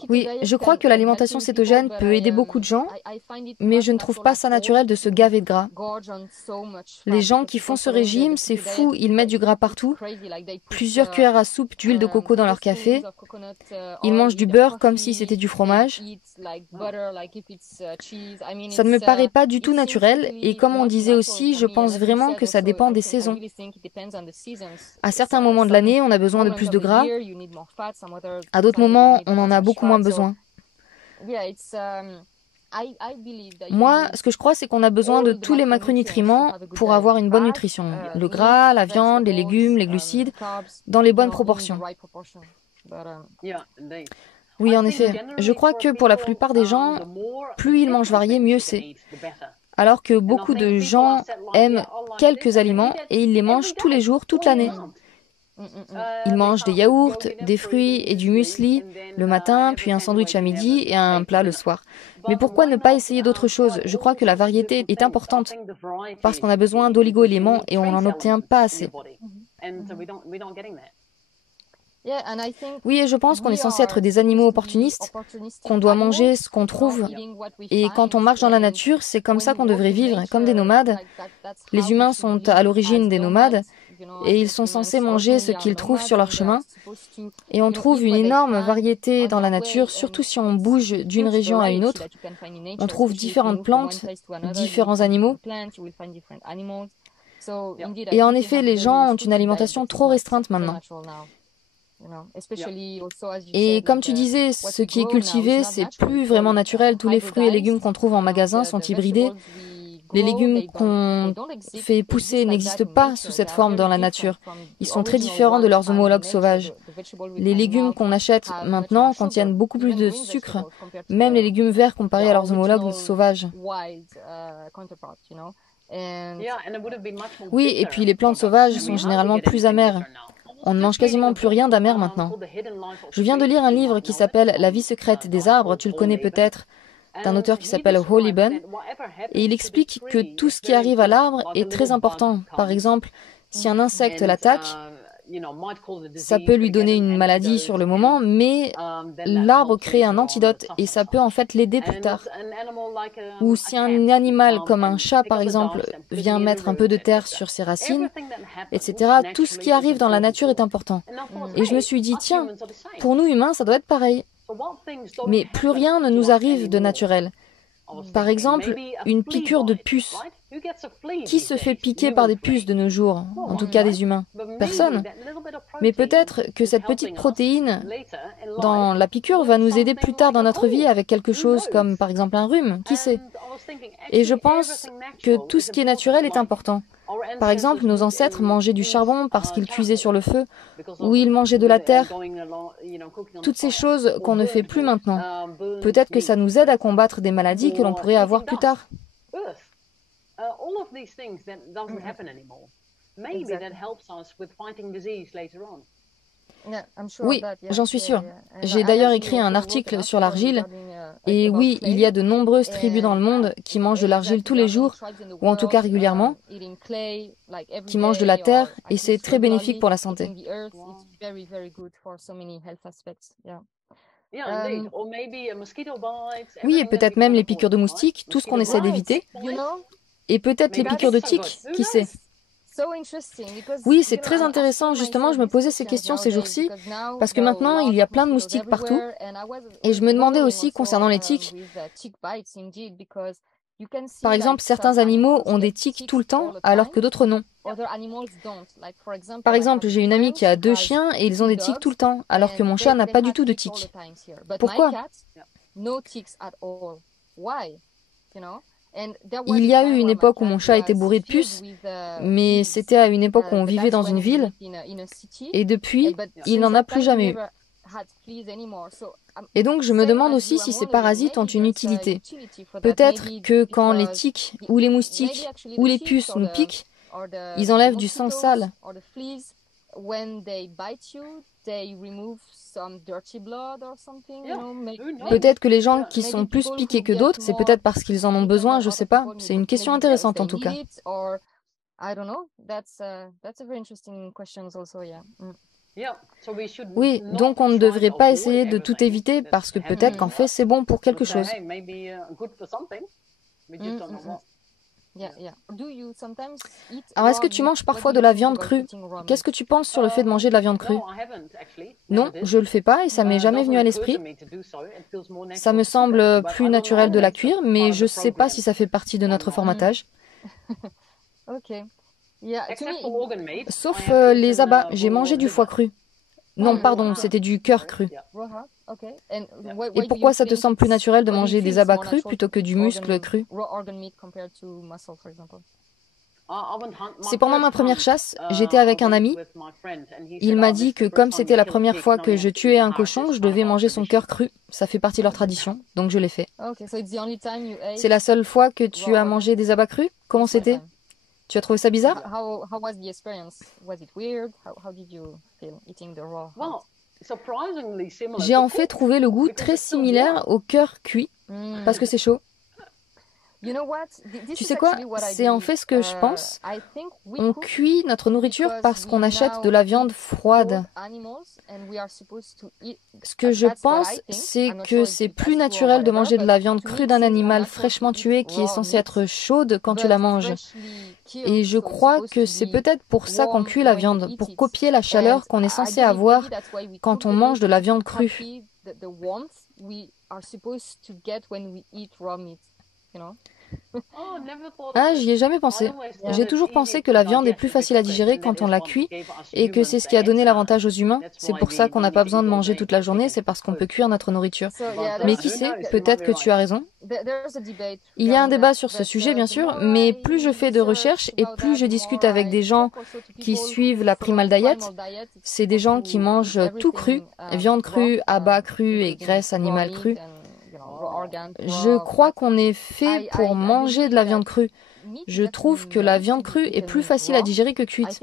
Oui, je crois que l'alimentation cétogène peut aider beaucoup de gens, mais je ne trouve pas ça naturel de se gaver de gras. Les gens qui font ce régime, c'est fou, ils mettent du gras partout, plusieurs cuillères à soupe d'huile de coco dans leur café, ils mangent du beurre comme si c'était du fromage. Ça ne me paraît pas du tout naturel, et comme on disait aussi, je pense vraiment que ça dépend des saisons. À certains moments de l'année, on a besoin de plus de gras, à d'autres moments, on en a beaucoup moins besoin. Moi, ce que je crois, c'est qu'on a besoin de tous les macronutriments pour avoir une bonne nutrition. Le gras, la viande, les légumes, les glucides, dans les bonnes proportions. Oui, en effet. Je crois que pour la plupart des gens, plus ils mangent varié, mieux c'est. Alors que beaucoup de gens aiment quelques aliments et ils les mangent tous les jours, toute l'année. Ils mangent des yaourts, des fruits et du muesli le matin, puis un sandwich à midi et un plat le soir. Mais pourquoi ne pas essayer d'autres choses? Je crois que la variété est importante parce qu'on a besoin d'oligo-éléments et on n'en obtient pas assez. Oui, et je pense qu'on est censé être des animaux opportunistes, qu'on doit manger ce qu'on trouve. Et quand on marche dans la nature, c'est comme ça qu'on devrait vivre, comme des nomades. Les humains sont à l'origine des nomades et ils sont censés manger ce qu'ils trouvent sur leur chemin. Et on trouve une énorme variété dans la nature, surtout si on bouge d'une région à une autre. On trouve différentes plantes, différents animaux. Et en effet, les gens ont une alimentation trop restreinte maintenant. Et comme tu disais, ce qui est cultivé, c'est plus vraiment naturel. Tous les fruits et légumes qu'on trouve en magasin sont hybridés. Les légumes qu'on fait pousser n'existent pas sous cette forme dans la nature. Ils sont très différents de leurs homologues sauvages. Les légumes qu'on achète maintenant contiennent beaucoup plus de sucre, même les légumes verts comparés à leurs homologues sauvages. Oui, et puis les plantes sauvages sont généralement plus amères. On ne mange quasiment plus rien d'amer maintenant. Je viens de lire un livre qui s'appelle La vie secrète des arbres, tu le connais peut-être, d'un auteur qui s'appelle Holyban, et il explique que tout ce qui arrive à l'arbre est très important. Par exemple, si un insecte l'attaque, ça peut lui donner une maladie sur le moment, mais l'arbre crée un antidote et ça peut en fait l'aider plus tard. Ou si un animal comme un chat par exemple vient mettre un peu de terre sur ses racines, etc., tout ce qui arrive dans la nature est important. Et je me suis dit, tiens, pour nous humains, ça doit être pareil. Mais plus rien ne nous arrive de naturel. Par exemple, une piqûre de puce. Qui se fait piquer par des puces de nos jours, en tout cas des humains? Personne. Mais peut-être que cette petite protéine dans la piqûre va nous aider plus tard dans notre vie avec quelque chose comme par exemple un rhume, qui sait? Et je pense que tout ce qui est naturel est important. Par exemple, nos ancêtres mangeaient du charbon parce qu'ils cuisaient sur le feu, ou ils mangeaient de la terre. Toutes ces choses qu'on ne fait plus maintenant. Peut-être que ça nous aide à combattre des maladies que l'on pourrait avoir plus tard. All of these things that doesn't happen anymore. Maybe that helps us with fighting disease later on. Oui, j'en suis sûre. J'ai d'ailleurs écrit un article sur l'argile. Et oui, il y a de nombreuses tribus dans le monde qui mangent de l'argile tous les jours, ou en tout cas régulièrement, qui mangent de la terre, et c'est très bénéfique pour la santé. Oui, et peut-être même les piqûres de moustiques, tout ce qu'on essaie d'éviter. Et peut-être les piqûres de tiques, qui sait? Oui, c'est très intéressant. Justement, je me posais ces questions ces jours-ci, parce que maintenant, il y a plein de moustiques partout. Et je me demandais aussi concernant les tiques. Par exemple, certains animaux ont des tiques tout le temps, alors que d'autres non. Par exemple, j'ai une amie qui a 2 chiens et ils ont des tiques tout le temps, alors que mon chat n'a pas du tout de tiques. Pourquoi? Il y a eu une époque où mon chat était bourré de puces, mais c'était à une époque où on vivait dans une ville, et depuis, il n'en a plus jamais eu. Et donc, je me demande aussi si ces parasites ont une utilité. Peut-être que quand les tiques, ou les moustiques, ou les puces nous piquent, ils enlèvent du sang sale. Peut-être que les gens qui sont plus piqués que d'autres, c'est peut-être parce qu'ils en ont besoin, je sais pas. C'est une question intéressante en tout cas. Oui, donc on ne devrait pas essayer de tout éviter parce que peut-être qu'en fait c'est bon pour quelque chose. Alors, est-ce que tu manges parfois de la viande crue? Qu'est-ce que tu penses sur le fait de manger de la viande crue? Non, je le fais pas et ça m'est jamais venu à l'esprit. Ça me semble plus naturel de la cuire, mais je sais pas si ça fait partie de notre formatage. Sauf les abats, j'ai mangé du foie cru. Non, pardon, c'était du cœur cru. Et pourquoi ça te semble plus naturel de manger des abats crus plutôt que du muscle cru? C'est pendant ma première chasse, j'étais avec un ami. Il m'a dit que comme c'était la première fois que je tuais un cochon, je devais manger son cœur cru. Ça fait partie de leur tradition, donc je l'ai fait. C'est la seule fois que tu as mangé des abats crus? Comment c'était? Tu as trouvé ça bizarre? J'ai en fait trouvé le goût très similaire au cœur cuit, parce que c'est chaud. Tu sais quoi? C'est en fait ce que je pense. On cuit notre nourriture parce qu'on achète de la viande froide. Ce que je pense, c'est que c'est plus naturel de manger de la viande crue d'un animal fraîchement tué qui est censé être chaude quand tu la manges. Et je crois que c'est peut-être pour ça qu'on cuit la viande, pour copier la chaleur qu'on est censé avoir quand on mange de la viande crue. Ah, j'y ai jamais pensé. J'ai toujours pensé que la viande est plus facile à digérer quand on la cuit et que c'est ce qui a donné l'avantage aux humains. C'est pour ça qu'on n'a pas besoin de manger toute la journée, c'est parce qu'on peut cuire notre nourriture. Mais qui sait, peut-être que tu as raison. Il y a un débat sur ce sujet, bien sûr, mais plus je fais de recherches et plus je discute avec des gens qui suivent la Primal Diet, c'est des gens qui mangent tout cru, viande crue, abats crus et graisse animale crue. Je crois qu'on est fait pour manger de la viande crue. Je trouve que la viande crue est plus facile à digérer que cuite.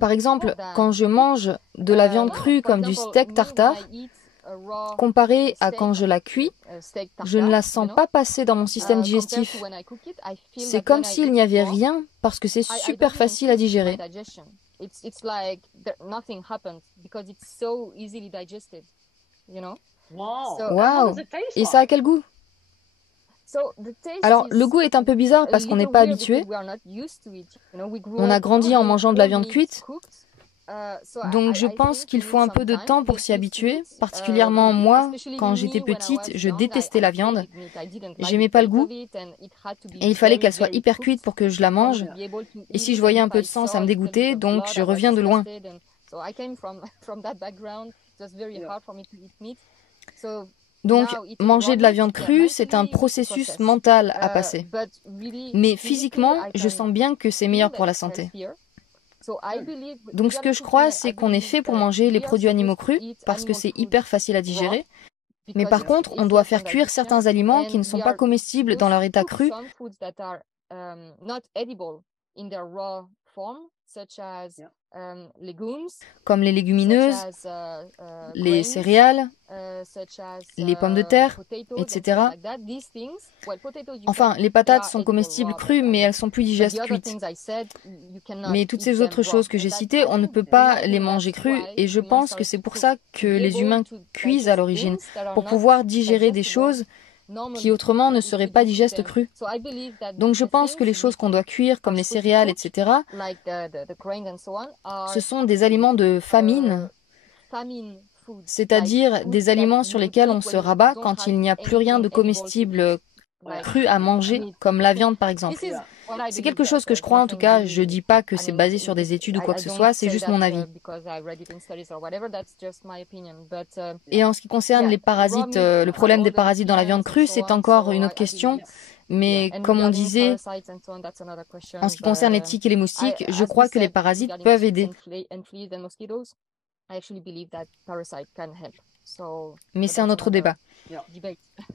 Par exemple, quand je mange de la viande crue comme du steak tartare, comparé à quand je la cuis, je ne la sens pas passer dans mon système digestif. C'est comme s'il n'y avait rien parce que c'est super facile à digérer. Waouh! Et ça a quel goût? Alors, le goût est un peu bizarre parce qu'on n'est pas habitué. On a grandi en mangeant de la viande cuite. Donc, je pense qu'il faut un peu de temps pour s'y habituer. Particulièrement moi, quand j'étais petite, je détestais la viande. J'aimais pas le goût. Et il fallait qu'elle soit hyper cuite pour que je la mange. Et si je voyais un peu de sang, ça me dégoûtait. Donc, je reviens de loin. Donc, manger de la viande crue, c'est un processus mental à passer. Mais physiquement, je sens bien que c'est meilleur pour la santé. Donc, ce que je crois, c'est qu'on est fait pour manger les produits animaux crus parce que c'est hyper facile à digérer. Mais par contre, on doit faire cuire certains aliments qui ne sont pas comestibles dans leur état cru. Comme les légumineuses, les céréales, les pommes de terre, etc. Enfin, les patates sont comestibles crues, mais elles sont plus digestes cuites. Mais toutes ces autres choses que j'ai citées, on ne peut pas les manger crues, et je pense que c'est pour ça que les humains cuisent à l'origine, pour pouvoir digérer des choses qui autrement ne seraient pas digestes crus. Donc je pense que les choses qu'on doit cuire, comme les céréales, etc., ce sont des aliments de famine, c'est-à-dire des aliments sur lesquels on se rabat quand il n'y a plus rien de comestible cru à manger, comme la viande par exemple. C'est quelque chose que je crois en tout cas, je dis pas que c'est basé sur des études ou quoi que ce soit, c'est juste mon avis. Et en ce qui concerne les parasites, le problème des parasites dans la viande crue, c'est encore une autre question. Mais comme on disait, en ce qui concerne les tiques et les moustiques, je crois que les parasites peuvent aider. Mais c'est un autre débat.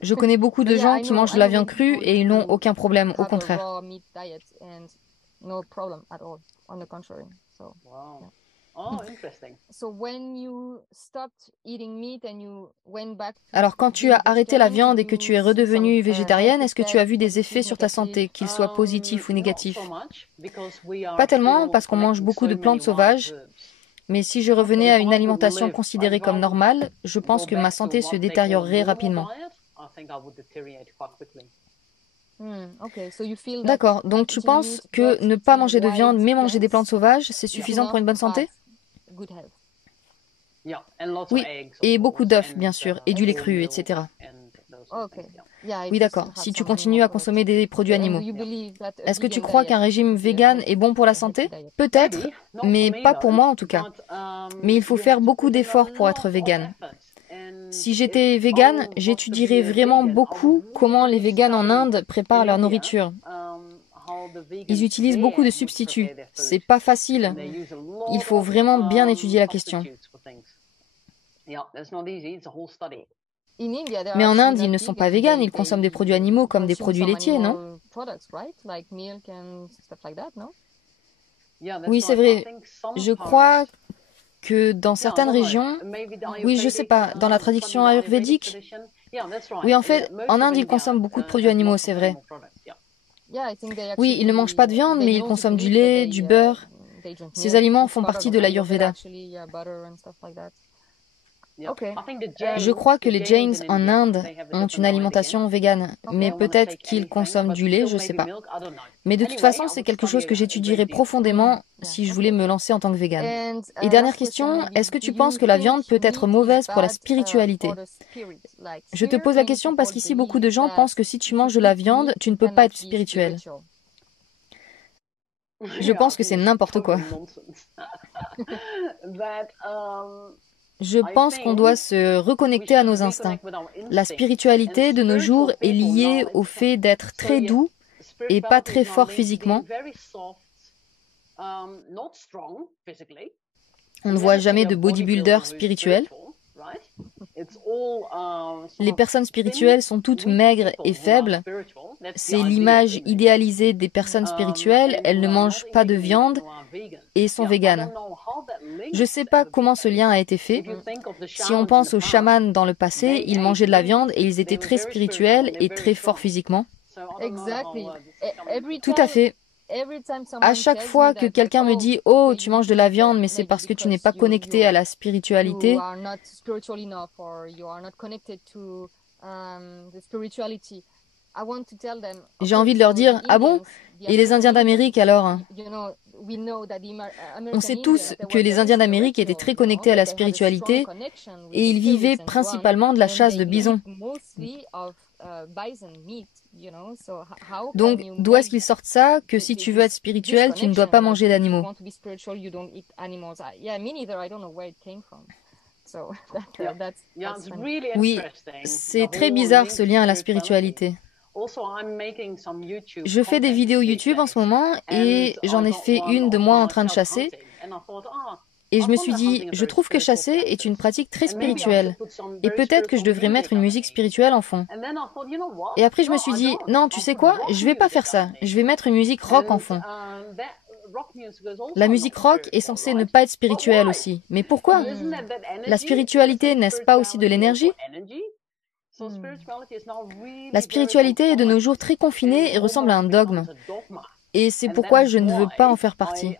Je connais beaucoup de gens qui mangent de la viande crue et ils n'ont aucun problème, au contraire. Alors, quand tu as arrêté la viande et que tu es redevenue végétarienne, est-ce que tu as vu des effets sur ta santé, qu'ils soient positifs ou négatifs? Pas tellement, parce qu'on mange beaucoup de plantes sauvages. Mais si je revenais à une alimentation considérée comme normale, je pense que ma santé se détériorerait rapidement. D'accord, donc tu penses que ne pas manger de viande mais manger des plantes sauvages, c'est suffisant pour une bonne santé? Oui, et beaucoup d'œufs, bien sûr, et du lait cru, etc. Oui, d'accord, si tu continues à consommer des produits animaux. Est-ce que tu crois qu'un régime vegan est bon pour la santé? Peut-être, mais pas pour moi en tout cas. Mais il faut faire beaucoup d'efforts pour être vegan. Si j'étais vegan, j'étudierais vraiment beaucoup comment les véganes en Inde préparent leur nourriture. Ils utilisent beaucoup de substituts. C'est pas facile. Il faut vraiment bien étudier la question. Mais en Inde, ils ne sont pas véganes, ils consomment des produits animaux comme des produits laitiers, non? Oui, c'est vrai. Je crois que dans certaines régions, oui, je sais pas, dans la tradition ayurvédique, oui, en fait, en Inde, ils consomment beaucoup de produits animaux, c'est vrai. Oui, ils ne mangent pas de viande, mais ils consomment du lait, du beurre. Ces aliments font partie de l'ayurveda. Je crois que les Jains en Inde ont une alimentation végane, mais peut-être qu'ils consomment du lait, je ne sais pas. Mais de toute façon, c'est quelque chose que j'étudierais profondément si je voulais me lancer en tant que végane. Et dernière question, est-ce que tu penses que la viande peut être mauvaise pour la spiritualité? Je te pose la question parce qu'ici, beaucoup de gens pensent que si tu manges de la viande, tu ne peux pas être spirituel. Je pense que c'est n'importe quoi. Je pense qu'on doit se reconnecter à nos instincts. La spiritualité de nos jours est liée au fait d'être très doux et pas très fort physiquement. On ne voit jamais de bodybuilder spirituel. Les personnes spirituelles sont toutes maigres et faibles. C'est l'image idéalisée des personnes spirituelles. Elles ne mangent pas de viande et sont véganes. Je ne sais pas comment ce lien a été fait. Si on pense aux chamans dans le passé, ils mangeaient de la viande et ils étaient très spirituels et très forts physiquement. Tout à fait. À chaque fois que quelqu'un me dit « Oh, tu manges de la viande, mais c'est parce que tu n'es pas connecté à la spiritualité », j'ai envie de leur dire « Ah bon? Et les Indiens d'Amérique alors ?» On sait tous que les Indiens d'Amérique étaient très connectés à la spiritualité et ils vivaient principalement de la chasse de bisons. Donc, d'où est-ce qu'ils sortent ça, que si tu veux être spirituel, tu ne dois pas manger d'animaux? Oui, c'est très bizarre ce lien à la spiritualité. Je fais des vidéos YouTube en ce moment et j'en ai fait une de moi en train de chasser. Et je me suis dit, je trouve que chasser est une pratique très spirituelle. Et peut-être que je devrais mettre une musique spirituelle en fond. Et après, je me suis dit, non, tu sais quoi? Je vais pas faire ça. Je vais mettre une musique rock en fond. La musique rock est censée ne pas être spirituelle aussi. Mais pourquoi? La spiritualité, n'est-ce pas aussi de l'énergie? La spiritualité est de nos jours très confinée et ressemble à un dogme. Et c'est pourquoi je ne veux pas en faire partie.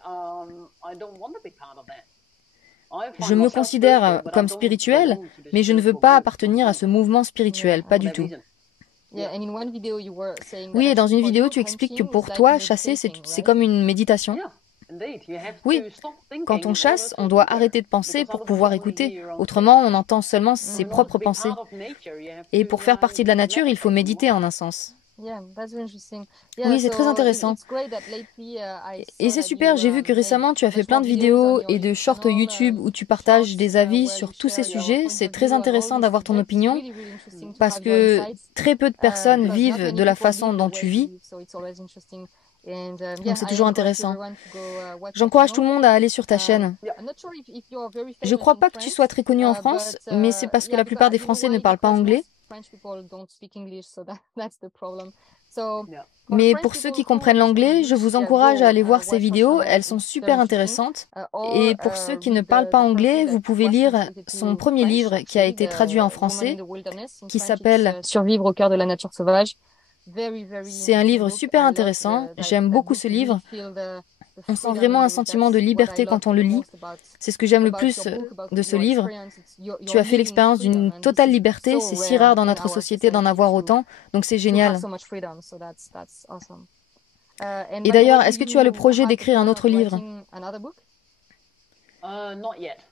Je me considère comme spirituel, mais je ne veux pas appartenir à ce mouvement spirituel, pas du tout. Oui, et dans une vidéo, tu expliques que pour toi, chasser, c'est comme une méditation. Oui, quand on chasse, on doit arrêter de penser pour pouvoir écouter. Autrement, on entend seulement ses propres pensées. Et pour faire partie de la nature, il faut méditer en un sens. Oui, c'est très intéressant. Et c'est super, j'ai vu que récemment tu as fait plein de vidéos et de shorts YouTube où tu partages des avis sur tous ces sujets. C'est très intéressant d'avoir ton opinion parce que très peu de personnes vivent de la façon dont tu vis. Donc c'est toujours intéressant. J'encourage tout le monde à aller sur ta chaîne. Je ne crois pas que tu sois très connu en France, mais c'est parce que la plupart des Français ne parlent pas anglais. Mais pour ceux qui comprennent l'anglais, je vous encourage à aller voir ces vidéos, elles sont super intéressantes. Et pour ceux qui ne parlent pas anglais, vous pouvez lire son premier livre qui a été traduit en français, qui s'appelle Survivre au cœur de la nature sauvage. C'est un livre super intéressant, j'aime beaucoup ce livre. On sent vraiment un sentiment de liberté quand on le lit. C'est ce que j'aime le plus de ce livre. Tu as fait l'expérience d'une totale liberté, c'est si rare dans notre société d'en avoir autant, donc c'est génial. Et d'ailleurs, est-ce que tu as le projet d'écrire un autre livre?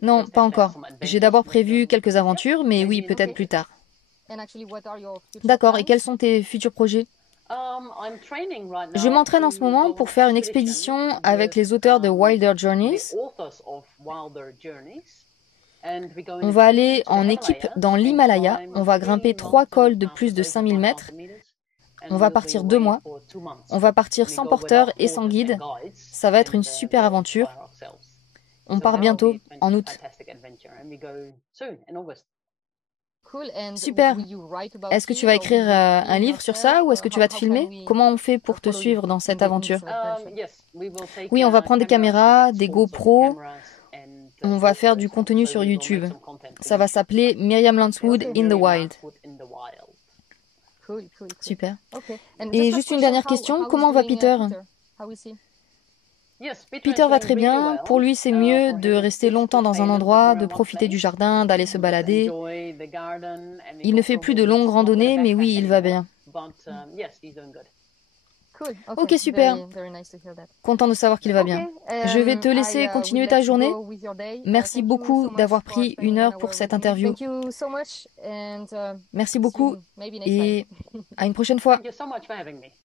Non, pas encore. J'ai d'abord prévu quelques aventures, mais oui, peut-être plus tard. D'accord, et quels sont tes futurs projets? Je m'entraîne en ce moment pour faire une expédition avec les auteurs de Wilder Journeys. On va aller en équipe dans l'Himalaya. On va grimper 3 cols de plus de 5000 mètres. On va partir 2 mois. On va partir sans porteur et sans guide. Ça va être une super aventure. On part bientôt, en août. Super. Est-ce que tu vas écrire un livre sur ça ou est-ce que tu vas te filmer? Comment on fait pour te suivre dans cette aventure? Oui, on va prendre des caméras, des GoPro. On va faire du contenu sur YouTube. Ça va s'appeler Miriam Lancewood in the Wild. Super. Et juste une dernière question, comment va Peter? Peter va très bien. Pour lui, c'est mieux de rester longtemps dans un endroit, de profiter du jardin, d'aller se balader. Il ne fait plus de longues randonnées, mais oui, il va bien. Ok, super. Content de savoir qu'il va bien. Je vais te laisser continuer ta journée. Merci beaucoup d'avoir pris 1 heure pour cette interview. Merci beaucoup et à une prochaine fois.